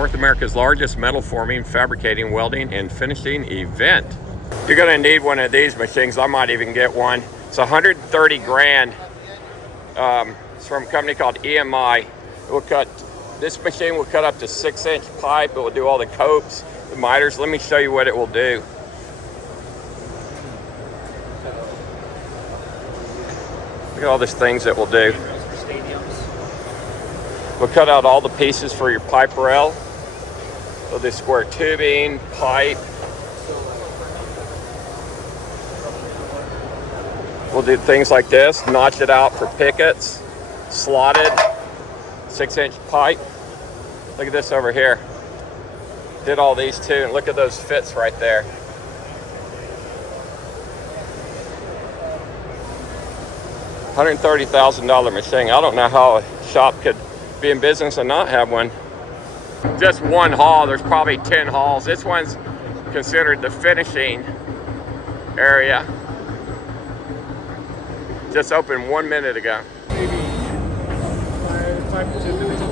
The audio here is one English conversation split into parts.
North America's largest metal forming, fabricating, welding, and finishing event. You're gonna need one of these machines. I might even get one. It's 130 grand. It's from a company called EMI. This machine will cut up to 6-inch pipe. It will do all the copes, the miters. Let me show you what it will do. Look at all these things it will do. We'll cut out all the pieces for your pipe rail. We'll do square tubing, pipe. We'll do things like this, notch it out for pickets, slotted, 6-inch pipe. Look at this over here. Did all these too, and look at those fits right there. $130,000 machine. I don't know how a shop could be in business and not have one. Just one hall, there's probably 10 halls. This one's considered the finishing area. Just opened 1 minute ago. Maybe 5 to 10 minutes.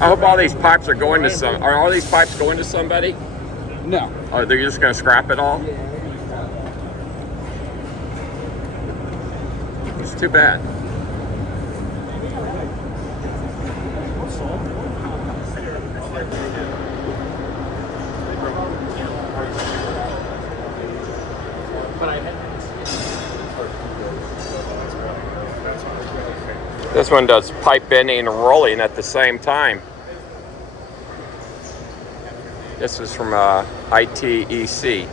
I hope all these pipes are going to some. Are all these pipes going to somebody? No. Or they're just going to scrap it all? It's too bad. This one does pipe bending and rolling at the same time. This is from ITEC.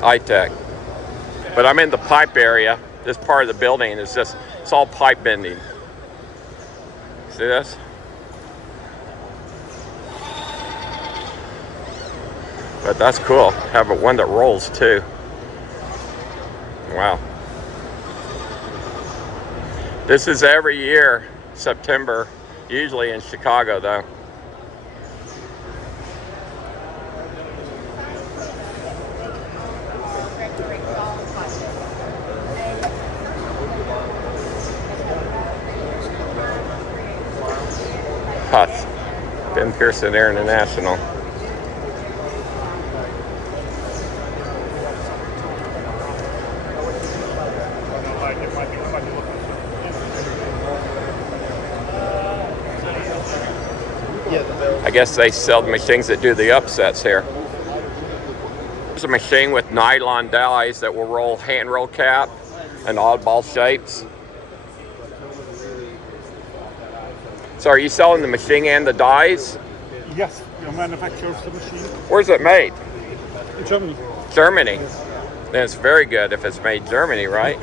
ITEC. But I'm in the pipe area. This part of the building is just, it's all pipe bending. See this? But that's cool. Have one that rolls too. Wow. This is every year, September, usually in Chicago though. Ben Pearson International. I guess they sell the machines that do the upsets here. There's a machine with nylon dies that will roll handrail cap and oddball shapes. So are you selling the machine and the dies? Yes, we manufacture the machine. Where's it made? In Germany. Germany. Then it's very good if it's made Germany, right?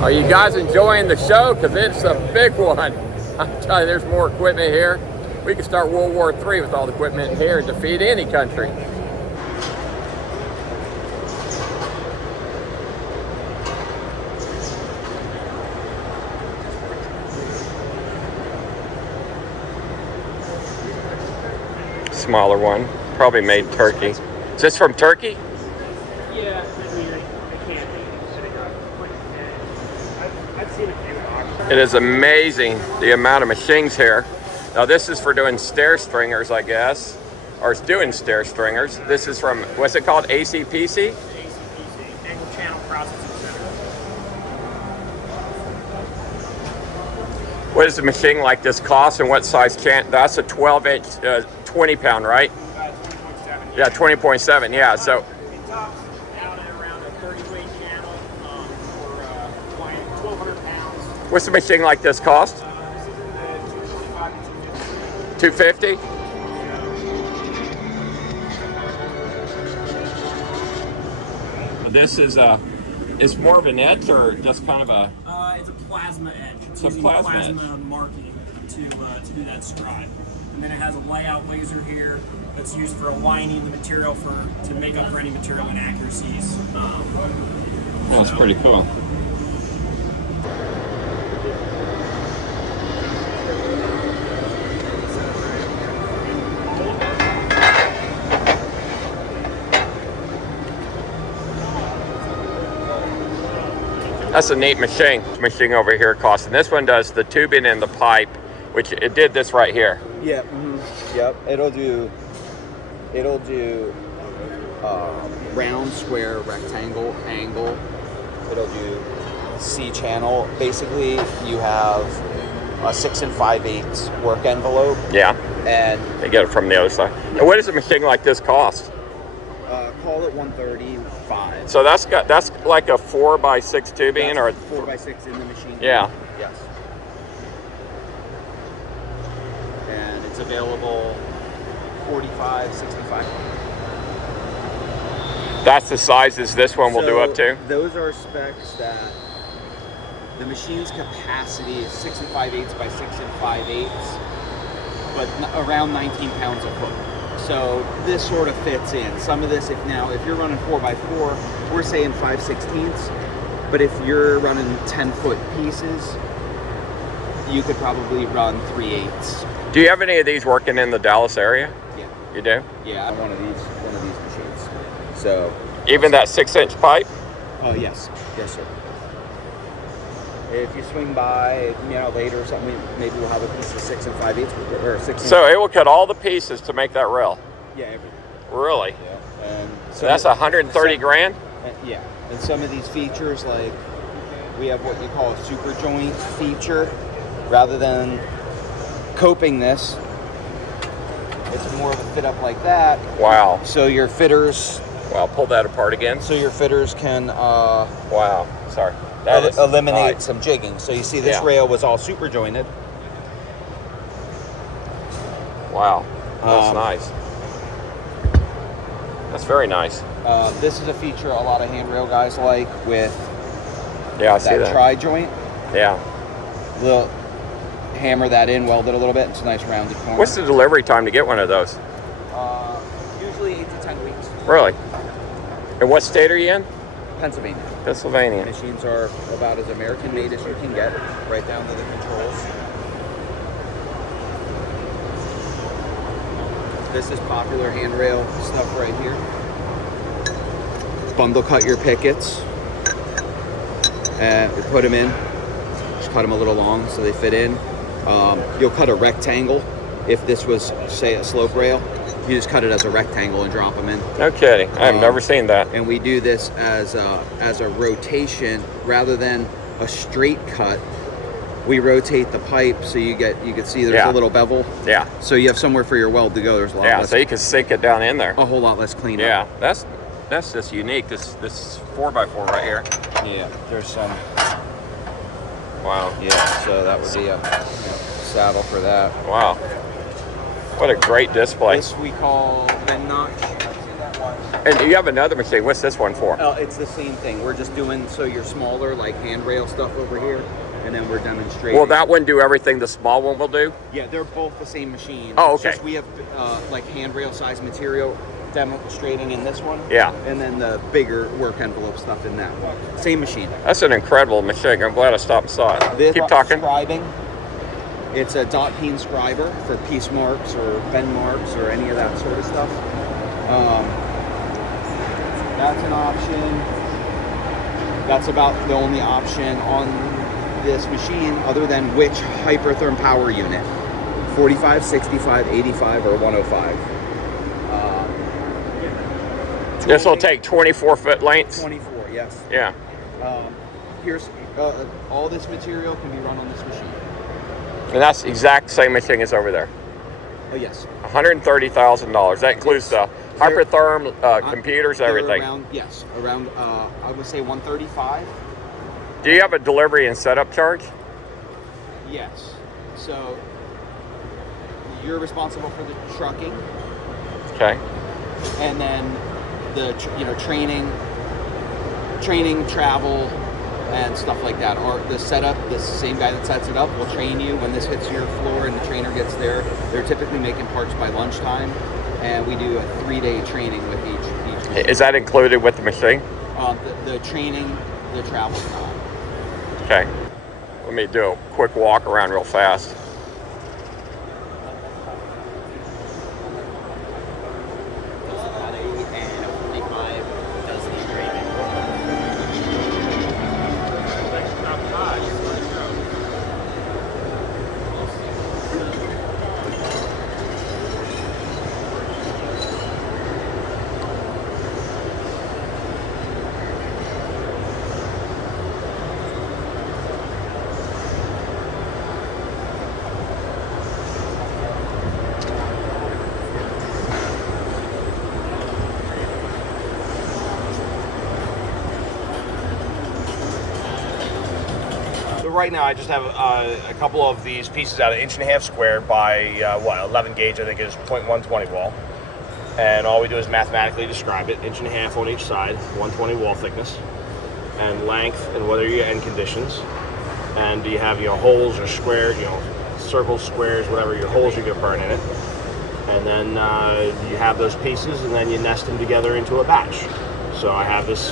Are you guys enjoying the show? Because it's a big one. I'm telling you, there's more equipment here. We could start World War III with all the equipment here and defeat any country. Smaller one, probably made in Turkey. Is this from Turkey? Yeah, I've seen a few. It is amazing the amount of machines here. Now this is for doing stair stringers, I guess, or it's doing stair stringers. This is from, what's it called, ACPC? ACPC, Angle Channel Processing Center. What does a machine like this cost and what size that's a 12-inch, 20 pound, right? 20.7. Yeah, 20.7, yeah, so. It tops out at around a 30-weight channel for 1,200 pounds. What's a machine like this cost? This is $225 to $250. $250? This is it's more of an etch or just kind of a? It's a plasma etch. It's a using plasma marking to do that scribe. And then it has a layout laser here that's used for aligning the material to make up for any material inaccuracies. That's pretty cool. That's a neat machine. Machine over here costs, and this one does the tubing and the pipe, which it did this right here. Yeah. Yep. It'll do round, square, rectangle, angle. It'll do C channel. Basically, you have a 6 5/8 work envelope. Yeah. And they get it from the other side. And what does a machine like this cost? Call it 135. So that's like a 4x6 tubing, That's or 4x6 in the machine. Yeah. Yes. And it's available 45, 65. That's the sizes this one will do up to? Those are specs that the machine's capacity is 6 5/8 by 6 5/8, but around 19 pounds a foot. So this sort of fits in. Some of this, if you're running 4x4, we're saying 5/16, but if you're running 10-foot pieces, you could probably run 3/8. Do you have any of these working in the Dallas area? Yeah. You do? Yeah, one of these machines. So even that 6-inch pipe? Oh yes, yes sir. If you swing by, later or something, maybe we'll have a piece of 6 5/8 or 6. So it will cut all the pieces to make that rail? Yeah, everything. Really? Yeah. And so that's 130 grand? Yeah. And some of these features, like we have what you call a super joint feature, rather than coping this, it's more of a fit up like that. Wow. So your fitters. Wow, pull that apart again. So your fitters can. Wow. Sorry. Eliminate some jigging. So you see this rail was all super jointed. Wow. That's nice. That's very nice. This is a feature a lot of handrail guys like with I see that tri-joint. Yeah. We'll hammer that in, weld it a little bit. It's a nice rounded corner. What's the delivery time to get one of those? Usually 8 to 10 weeks. Really? And what state are you in? Pennsylvania. Pennsylvania. Machines are about as American made as you can get, right down to the controls. This is popular handrail stuff right here. Bundle cut your pickets and put them in. Just cut them a little long so they fit in. You'll cut a rectangle. If this was, say, a slope rail, you just cut it as a rectangle and drop them in. No kidding. I've never seen that. And we do this as a rotation rather than a straight cut. We rotate the pipe so you can see there's a little bevel. Yeah. So you have somewhere for your weld to go. There's a lot less. So you can sink it down in there. A whole lot less cleanup. Yeah. That's just unique. This 4x4 right here. Yeah. There's some. Wow. Yeah. So that would be a saddle for that. Wow. What a great display. This we call the notch. And you have another machine. What's this one for? It's the same thing. We're just doing so you're smaller, like handrail stuff over here, and then we're demonstrating. Will that one do everything the small one will do? Yeah, they're both the same machine. Oh, It's okay. just we have like handrail size material demonstrating in this one. Yeah. And then the bigger work envelope stuff in that one. Same machine. That's an incredible machine. I'm glad I stopped and saw it. This Keep talking. Scribing. It's a dot peen scriber for piece marks or bend marks or any of that sort of stuff. That's an option. That's about the only option on this machine other than which hypertherm power unit. 45, 65, 85, or 105. This will take 24-foot lengths? 24, yes. Yeah. Here's all this material can be run on this machine. And that's the exact same machine as over there. Oh, yes. $130,000. That includes the hypertherm, computers, everything. Around, I would say 135. Do you have a delivery and setup charge? Yes. So you're responsible for the trucking. Okay. And then the training, travel, and stuff like that. Or the setup, the same guy that sets it up will train you when this hits your floor and the trainer gets there. They're typically making parts by lunchtime, and we do a 3-day training with each machine. Is that included with the machine? The training, the travel's not. Okay. Let me do a quick walk around real fast. right now I just have a couple of these pieces out of 1.5 square by 11 gauge, I think is .120 wall. And all we do is mathematically describe it, 1.5 on each side, 120 wall thickness, and length, and what are your end conditions. And do you have holes or squares, circles, squares, whatever your holes you're gonna burn in it. And then you have those pieces, and then you nest them together into a batch. So I have this.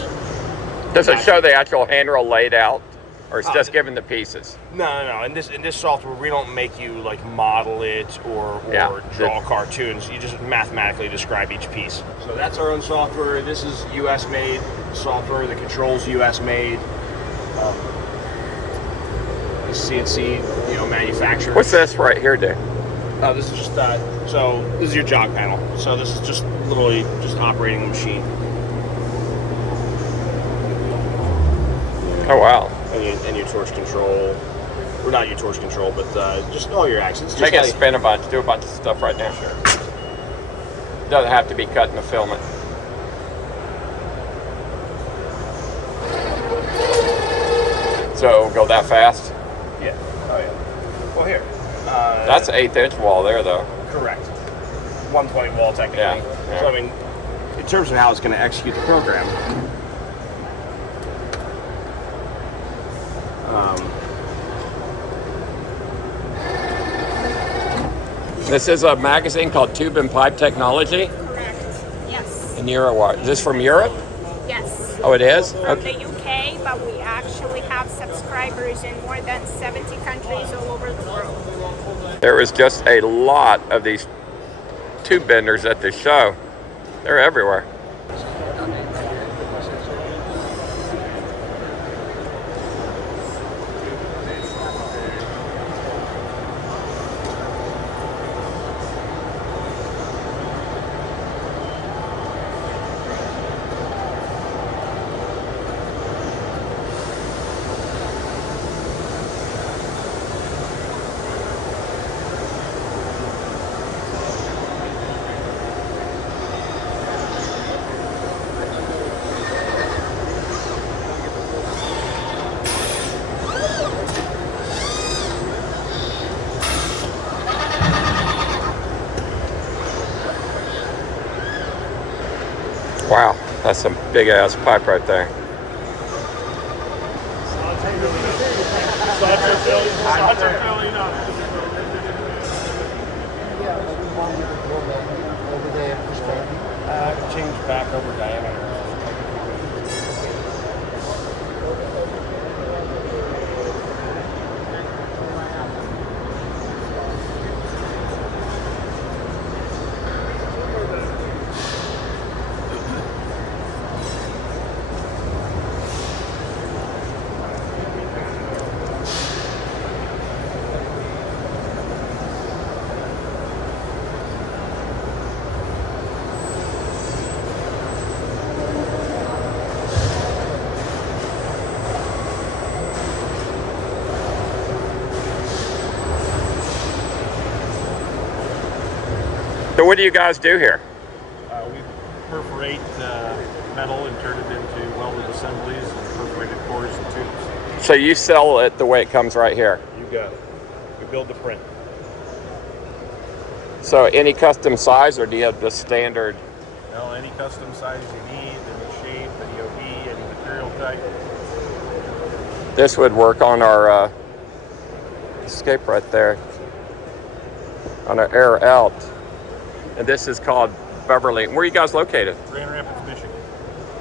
Does it show the actual handrail laid out, or it's just given the pieces? No. In this software, we don't make you like model it or draw cartoons. You just mathematically describe each piece. So that's our own software. This is U.S. made software. The controls U.S. made. CNC, manufacturer. What's this right here, dude? This is just so this is your jog panel. So this is just literally just operating the machine. Oh wow! And your torch control, or not your torch control, but just all your actions. Make it spin a bunch. Do a bunch of stuff right now. Sure. Doesn't have to be cutting the filament. So go that fast? Yeah. Oh yeah. Well here. That's an 1/8 inch wall there, though. Correct. 120 wall technically. Yeah. So I mean, in terms of how it's going to execute the program. This is a magazine called Tube and Pipe Technology. Correct. Yes. And you're what? Is this from Europe? Yes. Oh, it is? From the UK, but we actually have subscribers in more than 70 countries all over the world. There was just a lot of these tube benders at the show. They're everywhere. Wow, that's some big ass pipe right there. Change back over diameter. So what do you guys do here? We perforate metal and turn it into welded assemblies and perforated cores and tubes. So you sell it the way it comes right here. You got it. We build the print. So any custom size, or do you have the standard? Now, any custom size you need, any shape, any OB, any material type. This would work on our escape right there, on our air out. And this is called Beverly. Where are you guys located? Grand Rapids, Michigan.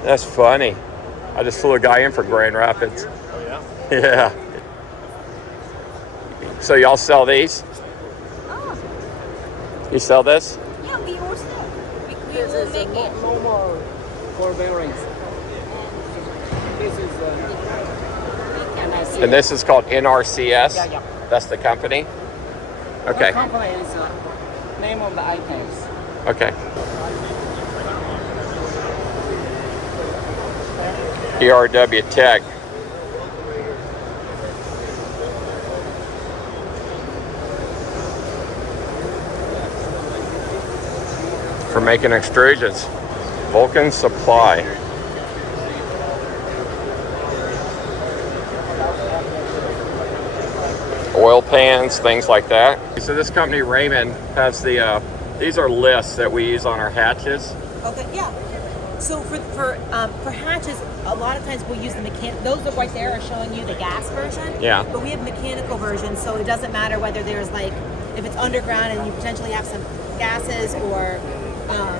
That's funny. I just flew a guy in from Grand Rapids. Oh yeah? Yeah. So y'all sell these? Oh, You sell this? yeah, we also we will make it. Normal core bearings. This is And this is called NRCS? Yeah. That's the company? The Okay. company is name of the items. Okay. ERW Tech. For making extrusions. Vulcan Supply. oil pans, things like that. So this company, Raymond, has the, these are lists that we use on our hatches. Okay, yeah. So for hatches, a lot of times we'll use the those that right there are showing you the gas version. Yeah. But we have mechanical version, so it doesn't matter whether there's like, if it's underground and you potentially have some gases or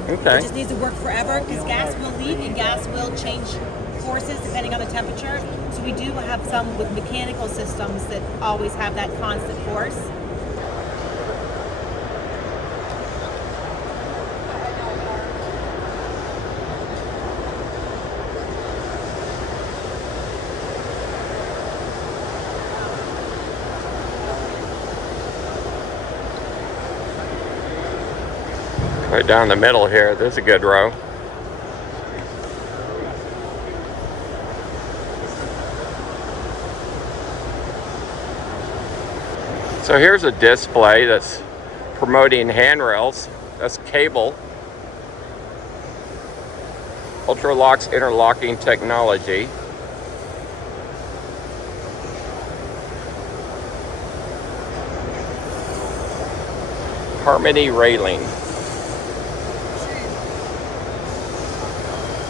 Okay. it just needs to work forever because gas will leak and gas will change forces depending on the temperature. So we do have some with mechanical systems that always have that constant force. Right down the middle here, there's a good row. So here's a display that's promoting handrails. That's cable. Ultralocks interlocking technology. Harmony railing.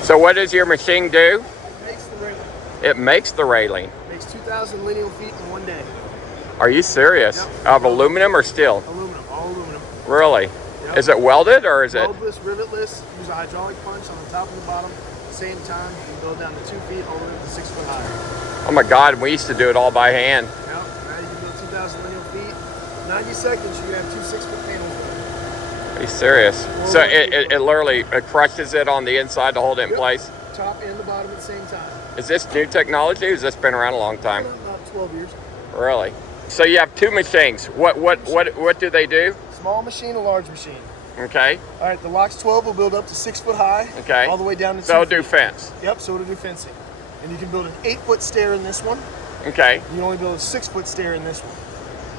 So what does your machine do? It makes the railing. It makes the railing. Makes 2,000 lineal feet in one day. Are you serious? Yep. Of aluminum or steel? Aluminum, all aluminum. Really? Yep. Is it welded or is it? Welдлess, rivetless. Use a hydraulic punch on the top and the bottom. Same time, you can go down to 2 feet all the way up to 6 foot high. Oh my God, we used to do it all by hand. Yep. Now you can build 2,000 lineal feet. 90 seconds, you have 2 6-foot panels. Are you serious? So it literally crushes it on the inside to hold it in place? Top and the bottom at the same time. Is this new technology or has this been around a long time? About 12 years. Really? So you have two machines. What do they do? Small machine, a large machine. Okay. All right, the Lox 12 will build up to 6 foot high. Okay. All the way down to 2 So it'll feet. do fence. Yep, so it'll do fencing. And you can build an 8-foot stair in this one. Okay. You can only build a 6-foot stair in this one.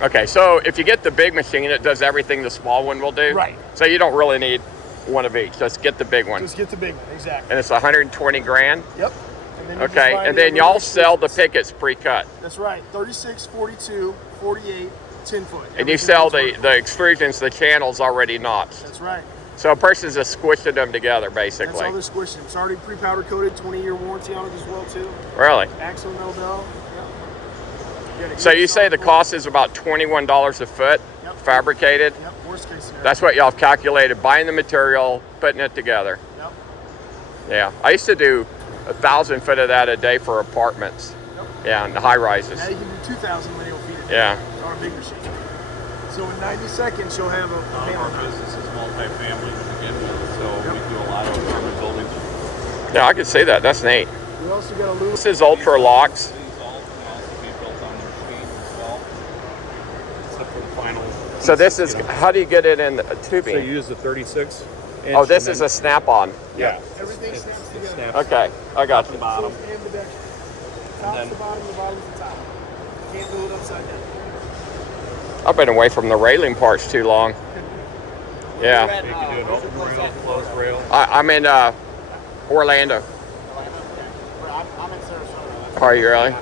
Okay, so if you get the big machine, it does everything the small one will do? Right. So you don't really need one of each. Just get the big one. Just get the big one, exactly. And it's 120 grand? Yep. And then you just Okay, buy and the then y'all aluminum sell the extrusions. pickets pre-cut. That's right. 36, 42, 48, 10 foot. And you Everything sell goes the vertical. extrusions, the channels already notched. That's right. So a person's just squishing them together, That's basically. all they're squishing. It's already pre-powder coated, 20-year warranty on it as well, too. Really? Axle no bell. Yep. So you say the cost is about $21 a foot, Yep. fabricated? Yep, worst case scenario. That's what y'all have calculated, buying the material, putting it together. Yep. Yeah, I used to do 1,000 foot of that a day for apartments. Yep. Yeah, and the high rises. Now you can do 2,000 lineal feet a day. Yeah. On a big machine. So in 90 seconds, you'll have a panel. Our business is multi-family to begin with, so we do a lot of apartment buildings. Yeah, I can see that. That's neat. We also got a little. This is Ultra Locks. These all can also be built on the machine as well, except for the final. So this is, how do you get it in the So tubing? you use the 36 inch. Oh, this and is then- a snap-on. Yeah. Everything It snaps together. snaps Okay, I got the you. bottom. And the deck. Top's then- the bottom, the bottom's the top. Can't build it upside down. I've been away from the railing parts too long. Yeah, You can do an open rail, closed rail. I'm in Orlando. I'm in Sarasota. Are you really? How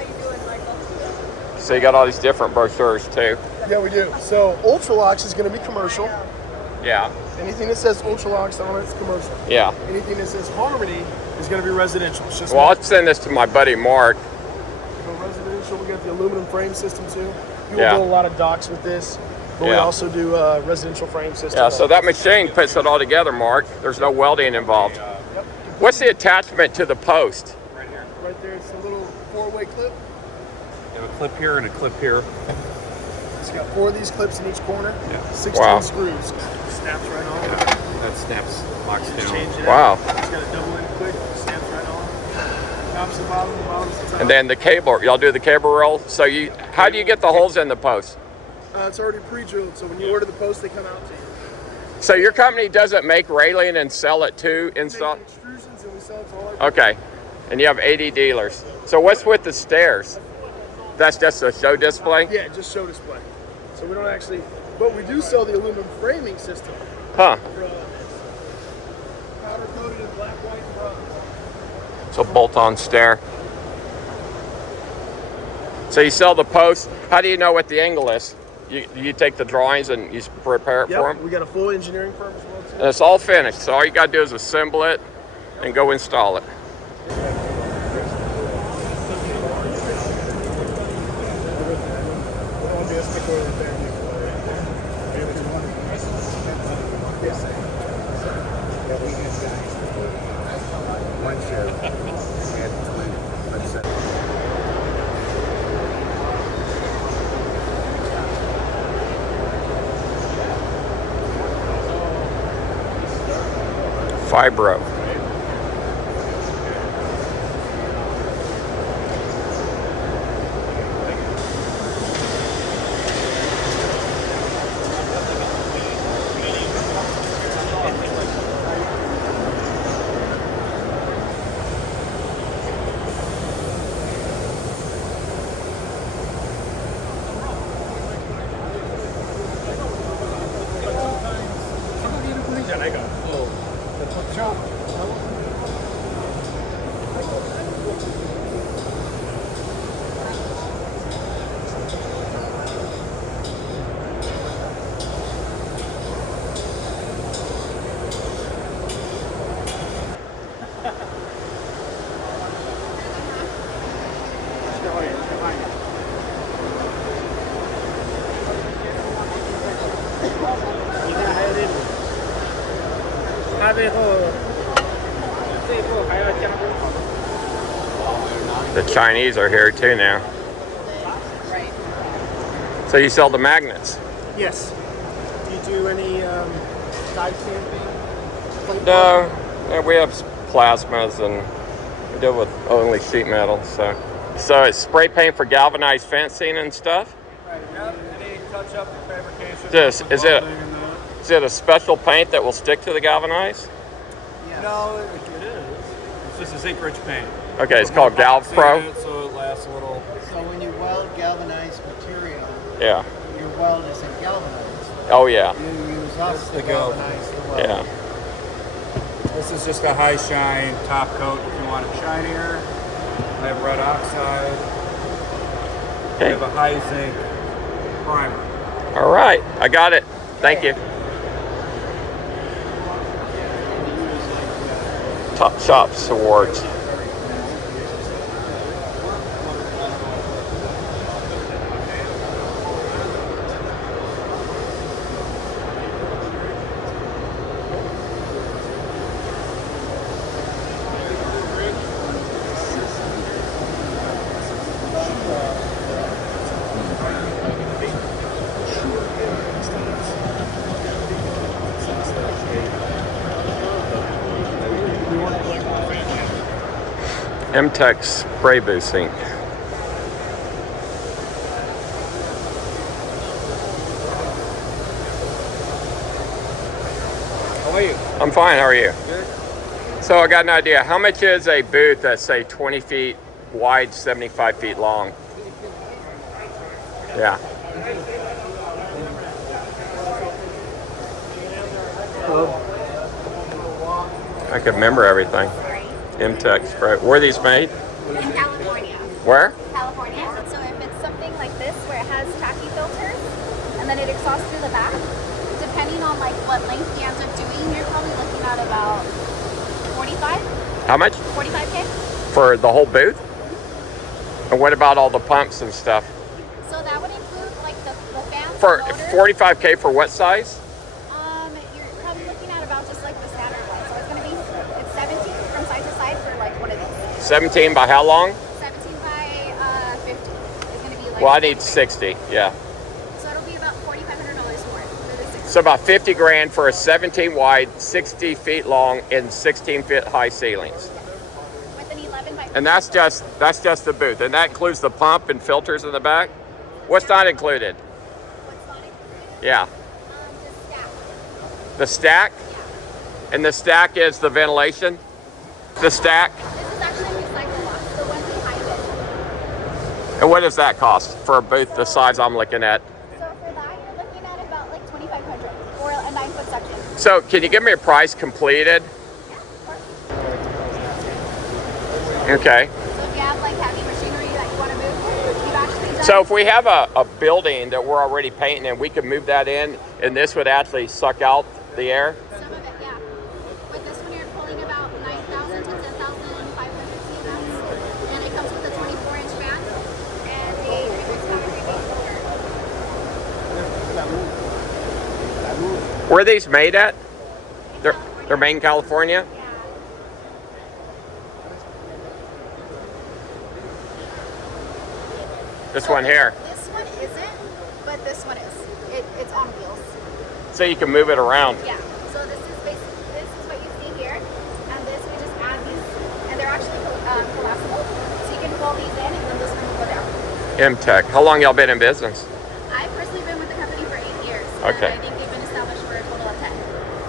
you doing, Michael? So you got all these different brochures too. Yeah, we do. So Ultralox is going to be commercial. Yeah, Anything that says Ultralox on it is commercial. yeah. Anything that says Harmony is going to be residential. It's just Well, I'll send this to my buddy Mark. so residential. We got the aluminum frame system too. People Yeah. do a lot of docks with this, but we Yeah. also do residential frame system. Yeah, so that machine puts it all together, Mark. There's no welding involved. Yep. What's the attachment to the post? Right here. Right there, it's a little 4-way clip. You have a clip here and a clip here. It's got 4 of these clips in each corner. Yeah. 16 Wow. screws. Snaps right on. That snaps, locks Just change down. it Wow. out. It's got a double in quick. Snaps right on. Top's the bottom, the bottom's the top. And then the cable, y'all do the cable roll? So you, how do you get the holes in the post? It's already pre-drilled, so when you order the post, they come out to you. So your company doesn't make railing and sell it to We install? make extrusions and we sell it to all our Okay, and you have 80 dealers. So what's with the stairs? That's just a show display? Yeah, just show display. So we don't actually, but we do sell the aluminum framing system. Huh, For, powder coated in black, white, and bronze. it's a bolt-on stair. So you sell the posts. How do you know what the angle is? You take the drawings and you prepare it for them? Yep, we got a full engineering firm as well too. And it's all finished. So all you got to do is assemble it and go install it. Fibro. The Chinese are here too now. So you sell the magnets? Yes. Do you do any die stamping? No, we have plasmas and we deal with only sheet metal. So it's spray paint for galvanized fencing and stuff? Right, yep. Any touch-up fabrication. Is it a special paint that will stick to the galvanized? No, it is. It's just a zinc-rich paint. Okay, it's called Galv Pro. So it lasts a little. So when you weld galvanized material, Yeah. your weld isn't galvanized. Oh yeah. You use us the to Galv. galvanize the weld. Yeah. This is just a high shine top coat if you want it shinier. I have red oxide. I Okay. have a high zinc primer. All right, I got it. Thank you. Top Shops Awards. MTech spray boosting. How are you? I'm fine, how are you? Good. So I got an idea. How much is a booth that's say 20 feet wide, 75 feet long? Yeah. I could remember everything. MTech spray. Where are these made? In California. Where? California. So if it's something like this where it has tacky filters and then it exhausts through the back, depending on like what length you ends up doing, you're probably looking at about 45. How much? 45K. For the whole booth? And what about all the pumps and stuff? So that would include like the fans, For the motor. 45K for what size? You're probably looking at about just like the standard one. So it's going to be, it's 17 from side to side for like one of these. 17 by how long? 17 by 50 is going to be like. Well, I need 60, yeah. So it'll be about $4,500 more for the 60. So about 50 grand for a 17 wide, 60 feet long, and 16 feet high ceilings. With an 11 by. And that's just the booth. And that includes the pump and filters in the back? What's not included? What's not included? Yeah. The stack. The stack? Yeah. And the stack is the ventilation? The stack? This is actually recycle box, the one behind it. And what does that cost for a booth the size I'm looking at? So for that, you're looking at about like $2,500 for a 9-foot section. So can you give me a price completed? Yeah, of course. Okay. So if you have like heavy machinery that you want to move, you actually So if we have a building that we're already painting and we could move that in, and this would actually suck out the air? Some of it, yeah. With this one, you're pulling about 9,000 to 10,500 CMS, and it comes with a 24-inch fan and a 3-inch fabrication motor. Where are these made at? They're made in California? Yeah. This one here. This one isn't, but this one is. It's on wheels. So you can move it around. Yeah. So this is basically, this is what you see here, and this we just add these, and they're actually collapsible. So you can pull these in, and then this one will go down. MTech. How long y'all been in business? I've personally been with the company for 8 years. Okay. And I think they've been established for a total of 10.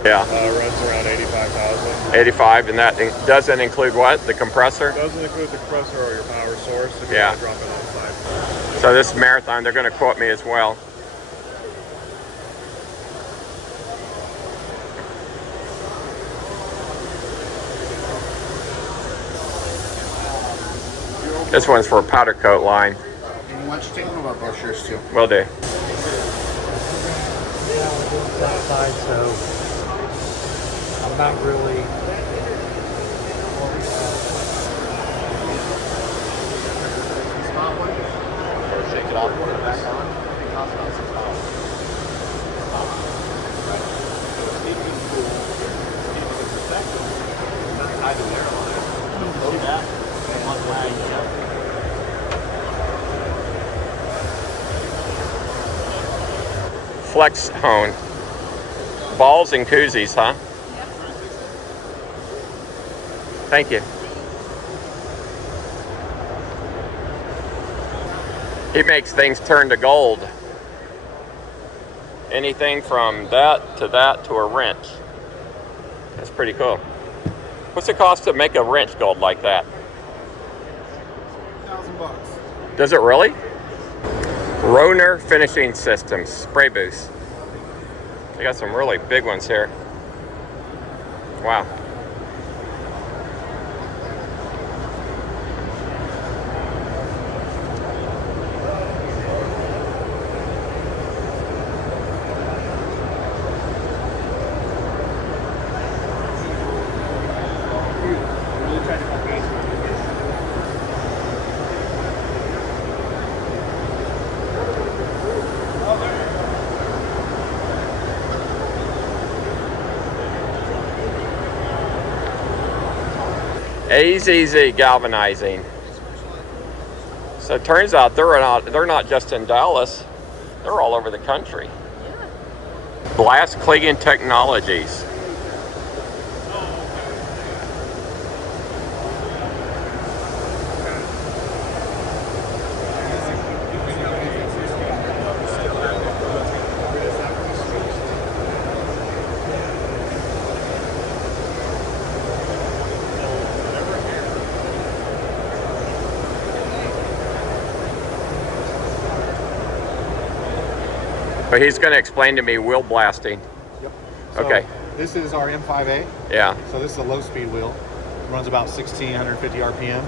Yeah. Runs around 85,000. 85, and that doesn't include what? The compressor? Doesn't include the compressor or your power source. If you Yeah. want to drop it on site. So this marathon, they're going to quote me as well. This one's for a powder coat line. And why don't you take one of our brochures too? Will do. Outside, so I'm not really. Shake it off, put it back on. It costs about Flex hone. Balls and koozies, huh? Thank you. He makes things turn to gold. Anything from that to a wrench. That's pretty cool. What's it cost to make a wrench gold like that? $1,000. Does it really? Roner Finishing Systems, spray booths. They got some really big ones here. Wow. AZZ Galvanizing. So it turns out they're not just in Dallas, they're all over the country. Blast Clegan Technologies. But he's going to explain to me wheel blasting. Yep. So Okay. This is our M5A. Yeah. So this is a low-speed wheel. Runs about 1,650 RPM.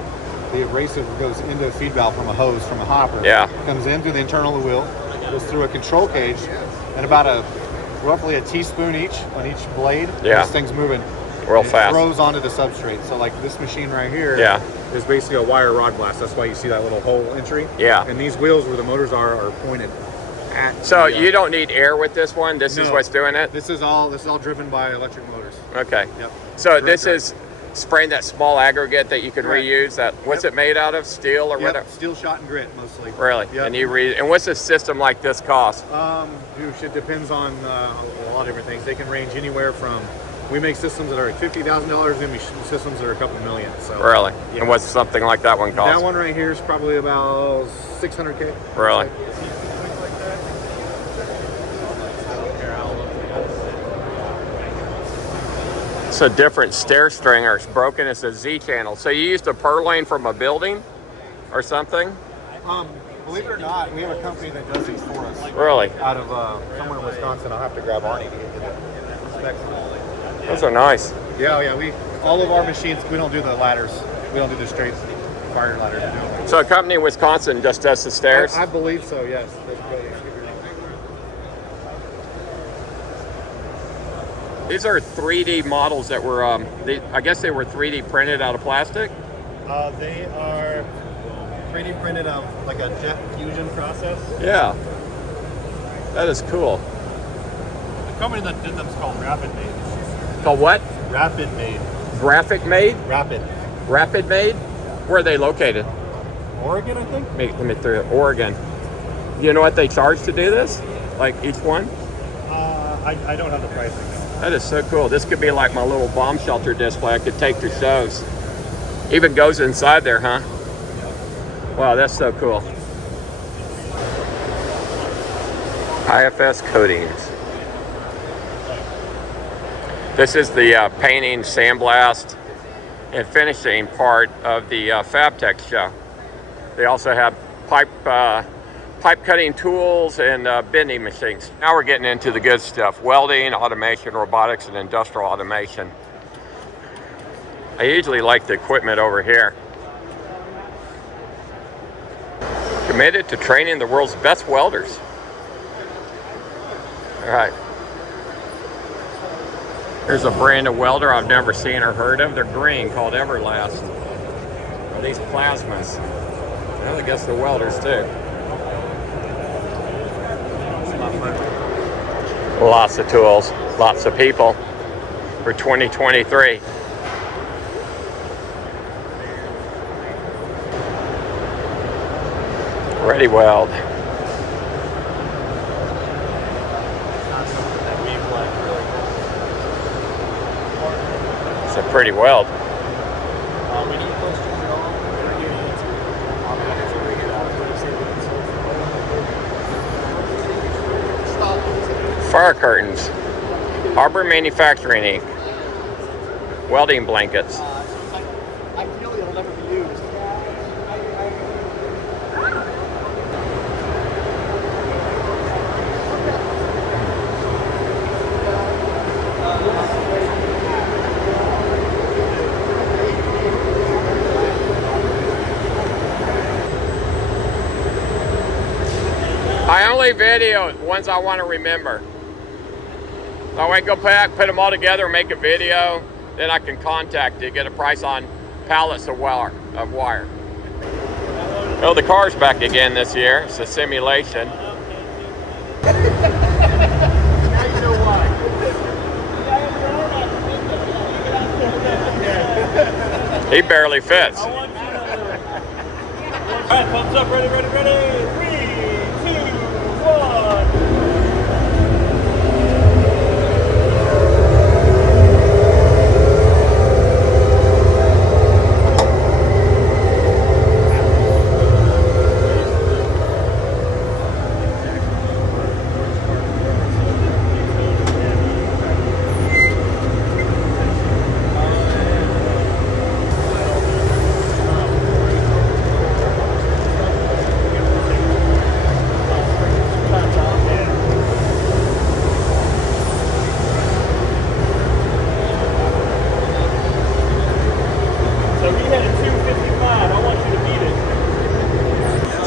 The abrasive goes into a feed valve from a hose from a hopper. Yeah. Comes in through the internal of the wheel, goes through a control cage, and about roughly a teaspoon each on each blade. Yeah. This thing's moving Real it fast. throws onto the substrate. So like this machine right here Yeah. is basically a wire rod blast. That's why you see that little hole entry. Yeah. And these wheels where the motors are pointed at. So the, you don't need air with this one? This is no. what's doing it? This is all driven by electric motors. Okay. Yep. So Direct this drive. is spraying that small aggregate that you can Correct. reuse. That what's Yep. it made out of? Steel or Yep, whatever? steel shot and grit mostly. Really? Yep. And what's a system like this cost? It depends on a lot of different things. They can range anywhere from, we make systems that are like $50,000, we make systems that are a couple million. So Really? yeah. And what's something like that one cost? That one right here is probably about $600K. Really? It's a different stair stringers, broken as a Z channel. So you used a purlane from a building or something? Believe it or not, we have a company that does these for us. Really? Out of somewhere in Wisconsin. I'll have to grab Arnie to get you the specs and all that. Those are nice. Yeah, all of our machines, we don't do the ladders. We don't do the straights. fire ladder to do it. So a company in Wisconsin just does the stairs? I believe so, yes. These are 3D models that were, I guess they were 3D printed out of plastic? They are 3D printed out like a jet fusion process. Yeah. That is cool. The company that did them is called Rapid Made. Called what? Rapid Made. Graphic Made? Rapid. Rapid Made? Where are they located? Oregon, I think. Let me through Oregon. Do you know what they charge to do this? Like each one? I don't have the pricing. No. That is so cool. This could be like my little bomb shelter display I could take to shows. Even goes inside there, huh? Wow, that's so cool. IFS Coatings. This is the painting, sandblast, and finishing part of the Fabtech show. They also have pipe cutting tools and bending machines. Now we're getting into the good stuff: welding, automation, robotics, and industrial automation. I usually like the equipment over here. Committed to training the world's best welders. All right. Here's a brand of welder I've never seen or heard of. They're green, called Everlast. Are these plasmas? Well, I guess they're welders too. Lots of tools, lots of people for 2023. Ready weld. It's a pretty weld. Fire curtains. Hubbard Manufacturing Inc. Welding blankets. Ideally, it'll never be used. I only video ones I want to remember. So I go back, put them all together, make a video, then I can contact you, get a price on pallets of wire. Oh, the car's back again this year. It's a simulation. Now you know why. He barely fits. All right, thumbs up, ready, ready, ready. 3, 2, 1.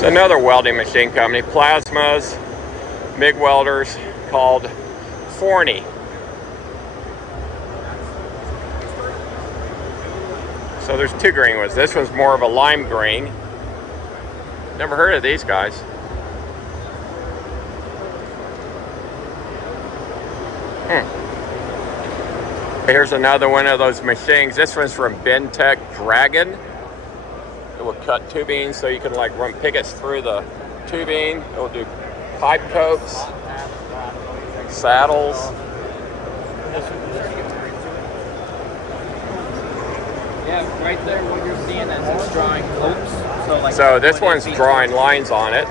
Another welding machine company, plasmas, MIG welders, called Forney. So there's two green ones. This one's more of a lime green. Never heard of these guys. Here's another one of those machines. This one's from Bentech Dragon. It will cut tubing so you can like run pickets through the tubing. It will do pipe coats, saddles. Yeah, right there what you're seeing is it's drawing coats. So this one's drawing lines on it.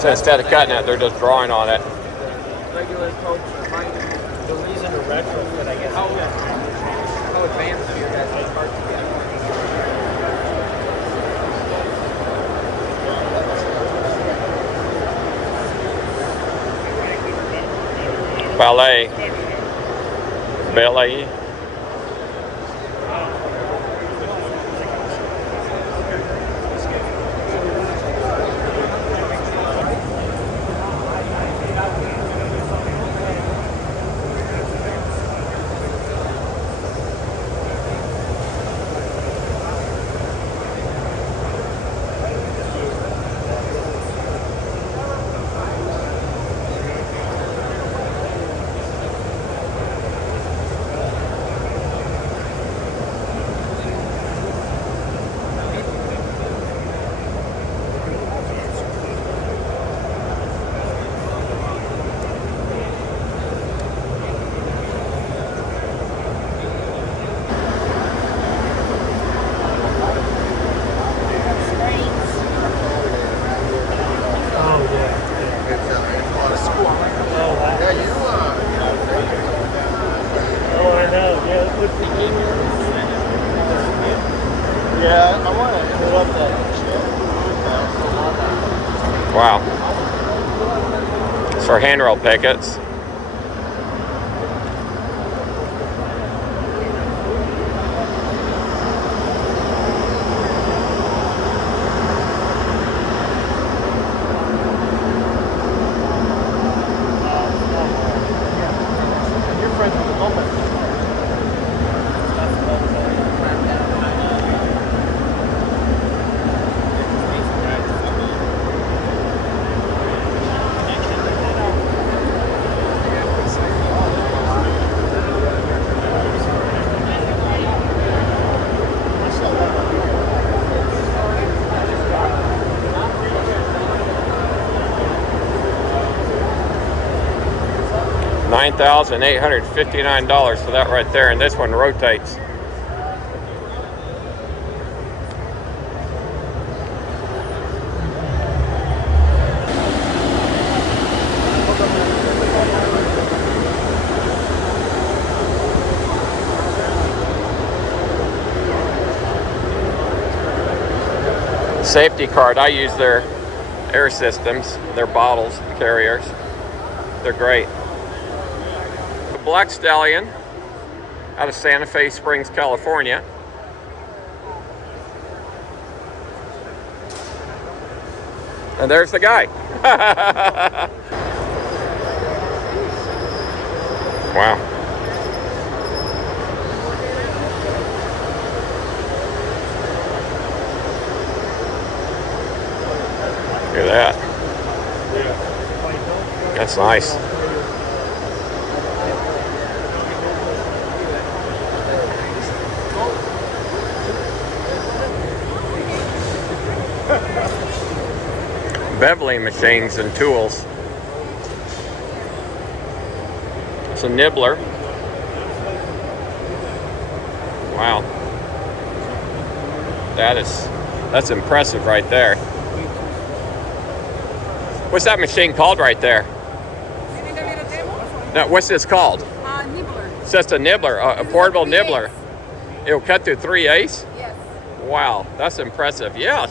So instead of cutting it, they're just drawing on it. Regular coats remind me the reason to retrofit, I guess. How advanced are your guys' parts Ballet. belly. Yeah, I want to pull up that. Wow. It's for handrail pickets. You're friends with the moment. $9,859 for that right there, and this one rotates. Safety card, I use their air systems, their bottles, carriers. They're great. The Black Stallion out of Santa Fe Springs, California. And there's the guy. Wow. Look at that. That's nice. Beveling machines and tools. It's a nibbler. Wow. That's impressive right there. What's that machine called right there? Now, what's this called? Nibbler. It's just a nibbler, a portable nibbler. It'll cut through 3/8? Yes. Wow, that's impressive. Yeah.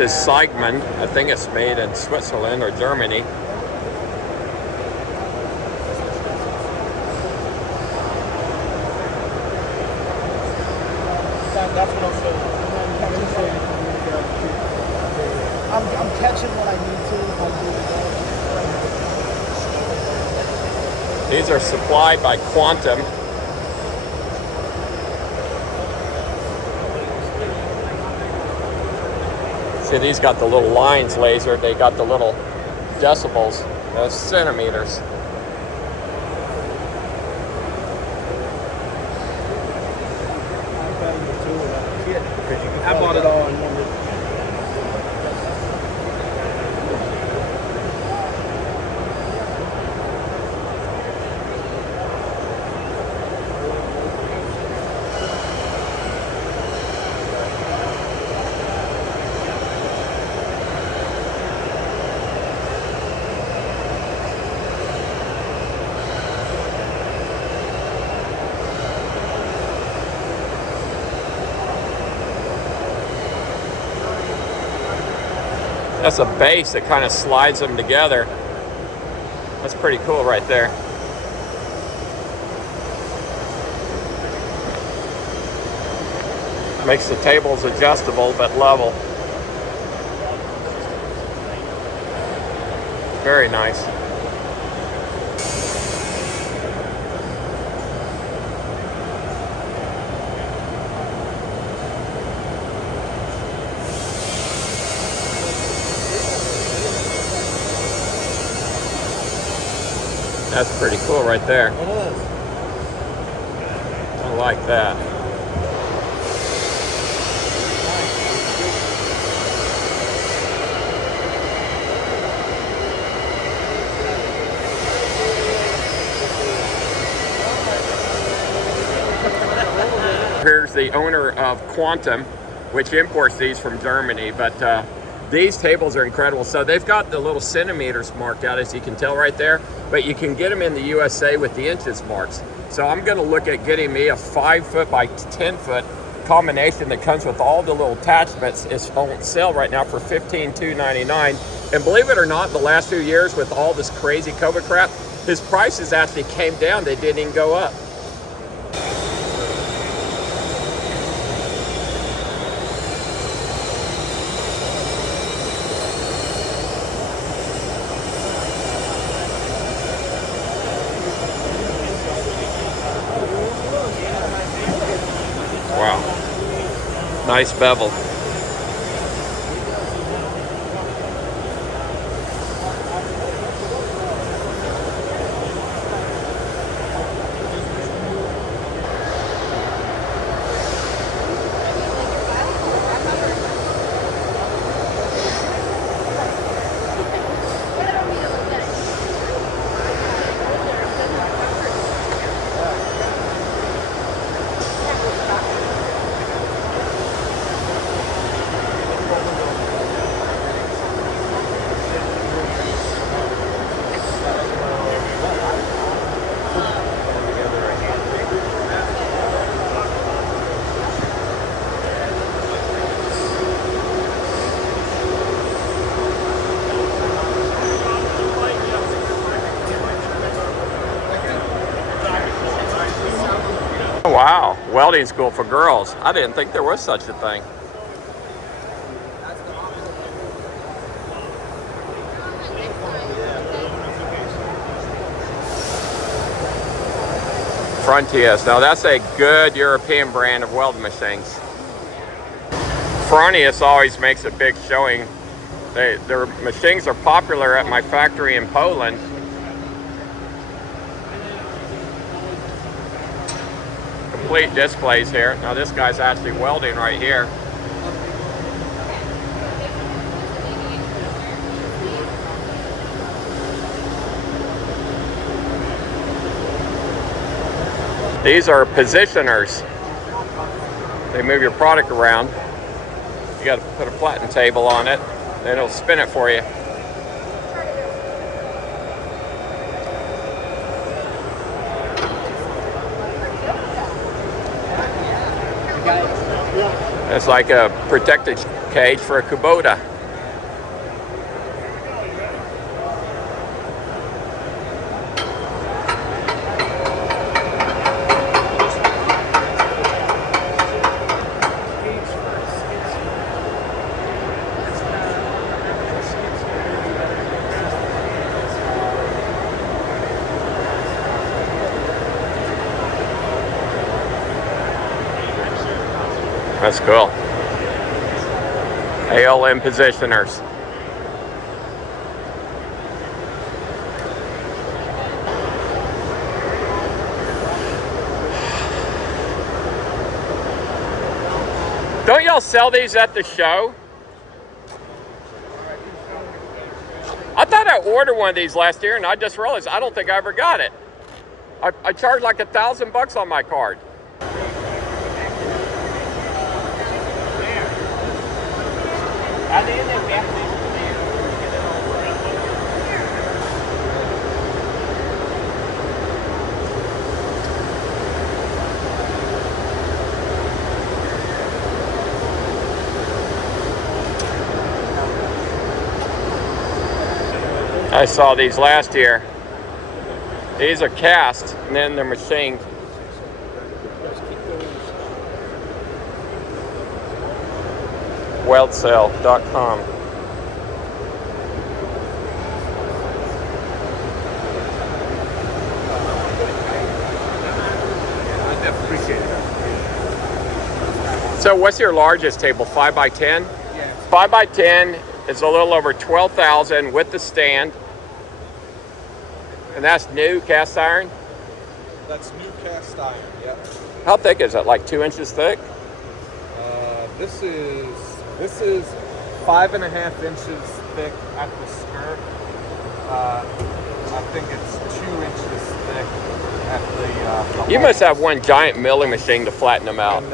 This is Seigman. I think it's made in Switzerland or Germany. That's what I'm catching what I need to. These are supplied by Quantum. See, these got the little lines lasered. They got the little decibels, centimeters. I bought it all in one. That's a base that kind of slides them together. That's pretty cool right there. Makes the tables adjustable but level. Very nice. That's pretty cool right there. It is. I like that. Here's the owner of Quantum, which imports these from Germany, but these tables are incredible. So they've got the little centimeters marked out, as you can tell right there, but you can get them in the USA with the inches marks. So I'm gonna look at getting me a 5 foot by 10 foot combination that comes with all the little attachments. It's on sale right now for $15,299. And believe it or not, in the last few years with all this crazy COVID crap, his prices actually came down. They didn't even go up. Wow, nice bevel. Wow, welding school for girls. I didn't think there was such a thing. Frontiers. Now that's a good European brand of welding machines. Frontiers always makes a big showing. Their machines are popular at my factory in Poland. Complete displays here. Now this guy's actually welding right here. These are positioners. They move your product around. You got to put a platen table on it, and it'll spin it for you. It's like a protected cage for a Kubota. That's cool. ALM positioners. Don't y'all sell these at the show? I thought I ordered one of these last year and I just realized I don't think I ever got it. I charged like $1,000 on my card. I saw these last year. These are cast and then they're machined. Weldsale.com. Appreciate it. So what's your largest table? 5x10? Yeah. 5x10 is a little over 12,000 with the stand. And that's new cast iron? That's new cast iron, yep. How thick is it? Like 2 inches thick? This is 5.5 inches thick at the skirt. I think it's 2 inches thick at the You hole. must have one giant milling machine to flatten them out. And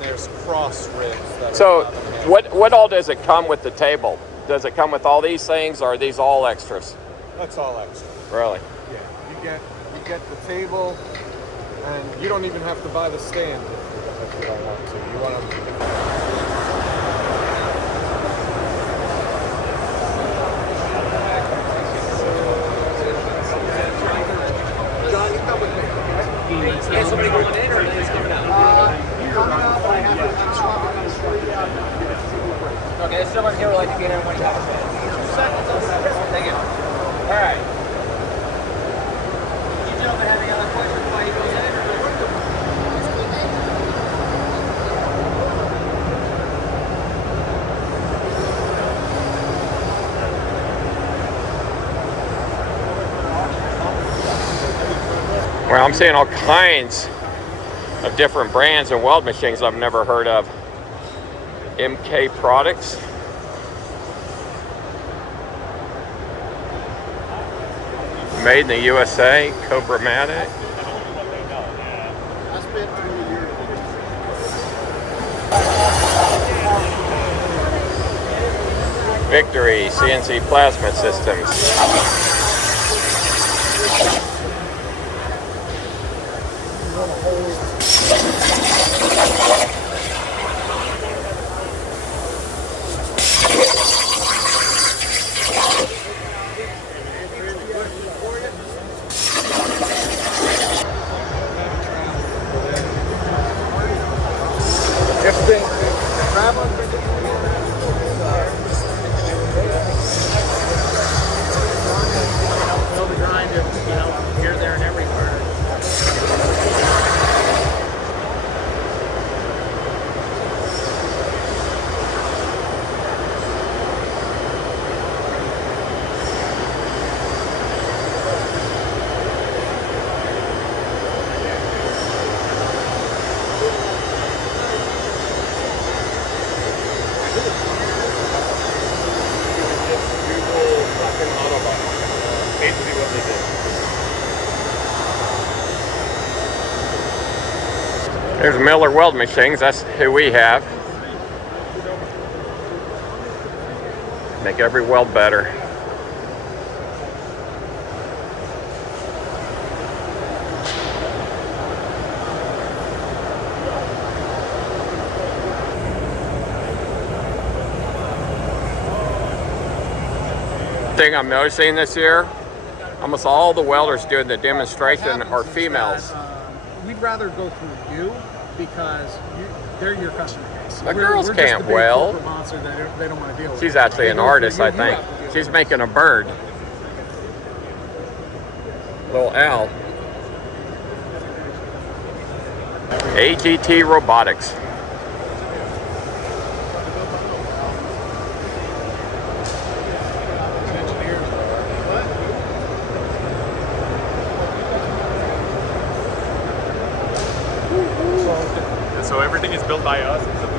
there's cross ribs that So are 5.5. what all does it come with the table? Does it come with all these things or are these all extras? That's all extra. Really? Yeah, you get the table, and you don't even have to buy the stand if you don't want to. You want to. John, you come with me. Is somebody going in or is it coming out? Coming up, I have to swap it on the street. Okay, there's someone here who would like to get in when you have a minute. 2 seconds. Thank you. All right. You gentlemen have any other questions while he goes in? Well, I'm seeing all kinds of different brands and weld machines I've never heard of. MK Products. Made in the USA, Cobramatic. Victory CNC Plasma Systems. There's Miller Weld Machines, that's who we have. Make every weld better. Thing I'm noticing this year, almost all the welders doing the demonstration are females. We'd rather go through you because they're your customer base. The girls can't weld. They don't want to deal with. She's actually an artist, I think. She's making a bird. Little Al. AGT Robotics. it's built by us. It's a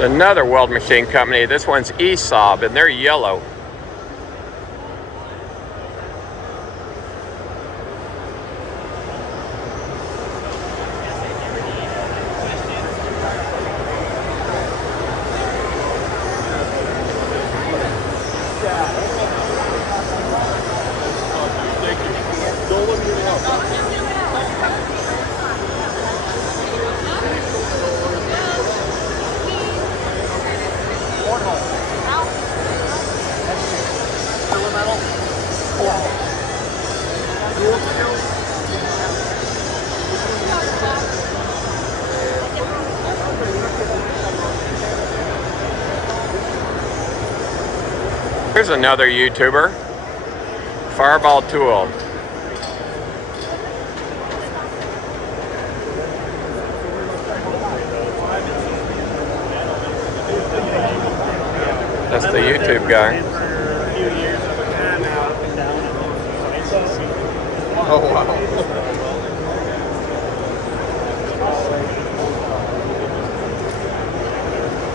It's another weld machine company. This one's ESOB, and they're yellow. Here's another YouTuber, Fireball Tool. That's the YouTube guy. Oh wow.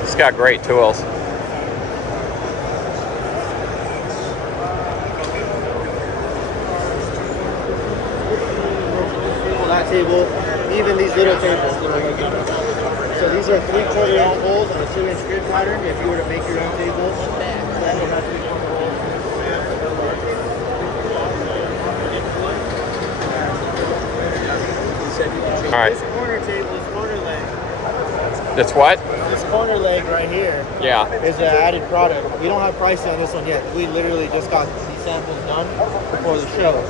He's got great tools. That table, even these little tables. So these are 3/4 inch holes on a 2-inch grid pattern. If you were to make your own table, that would have 3/4 holes. All right. This corner table is corner leg. That's what? This corner leg right here Yeah. is an added product. We don't have pricing on this one yet. We literally just got these samples done before the show.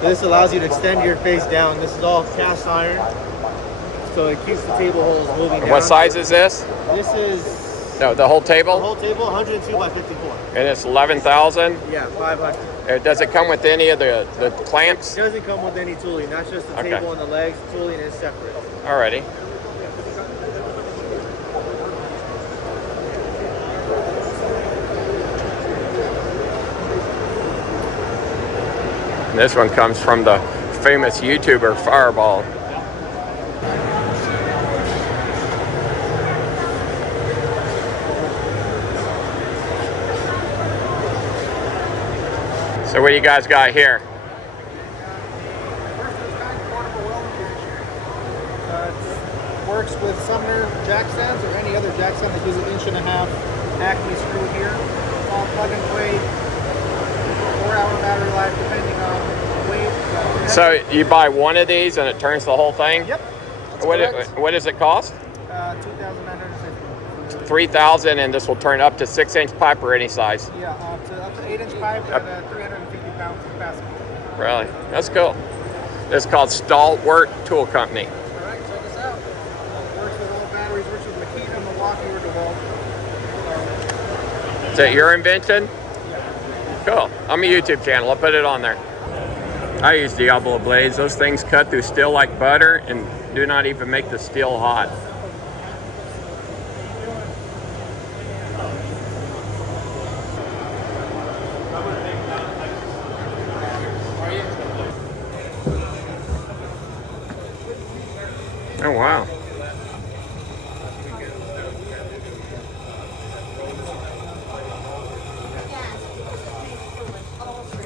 This allows you to extend your face down. This is all cast iron, so it keeps the table holes moving down. What size is this? This is No, the whole table? the whole table, 102 by 54. And it's 11,000. Yeah, 500. Does it come with any of the clamps? It doesn't come with any tooling. That's just the Okay. table and the legs. Tooling is separate. Alrighty. And this one comes from the famous YouTuber Fireball. So what do you guys got here? Works with Sumner jack stands or any other jack stand that uses an 1.5 Acme screw here. It's all plug and play. 4-hour battery life depending on weight. So you buy one of these and it turns the whole thing? Yep. What does it cost? $2,950. 3,000, and this will turn up to 6-inch pipe or any size. Yeah, up to 8-inch pipe and 350 pounds capacity. Really? That's cool. This is called Stalwart Tool Company. Alright, check this out. Works with all batteries, works with Makita, Milwaukee, or DeWalt. Is that your invention? Cool. I'm a YouTube channel. I'll put it on there. I use Diablo blades. Those things cut through steel like butter and do not even make the steel hot. Oh, wow.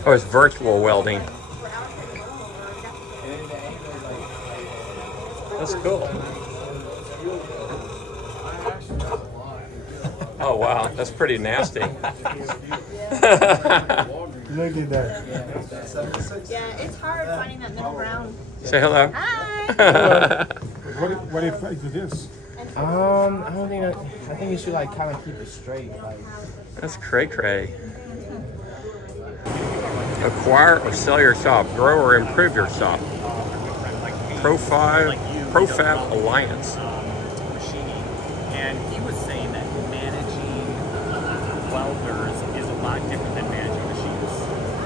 Oh, it's virtual welding. That's cool. Oh, wow. That's pretty nasty. Look at that. Yeah, it's hard finding that middle ground. Say hello. Hi. What effect is this? I don't think I think you should like kind of keep it straight. Like. That's cray cray. Acquire or sell your shop. Grow or improve your shop. Profab Alliance. Machining, and he was saying that managing welders is a lot different than managing machines.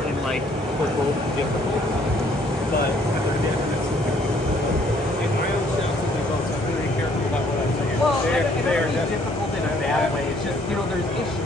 And like we're both different, but in my own sense, we both so I'm very careful about what I'm saying. Well, they're difficult in a bad way. It's just there's issues.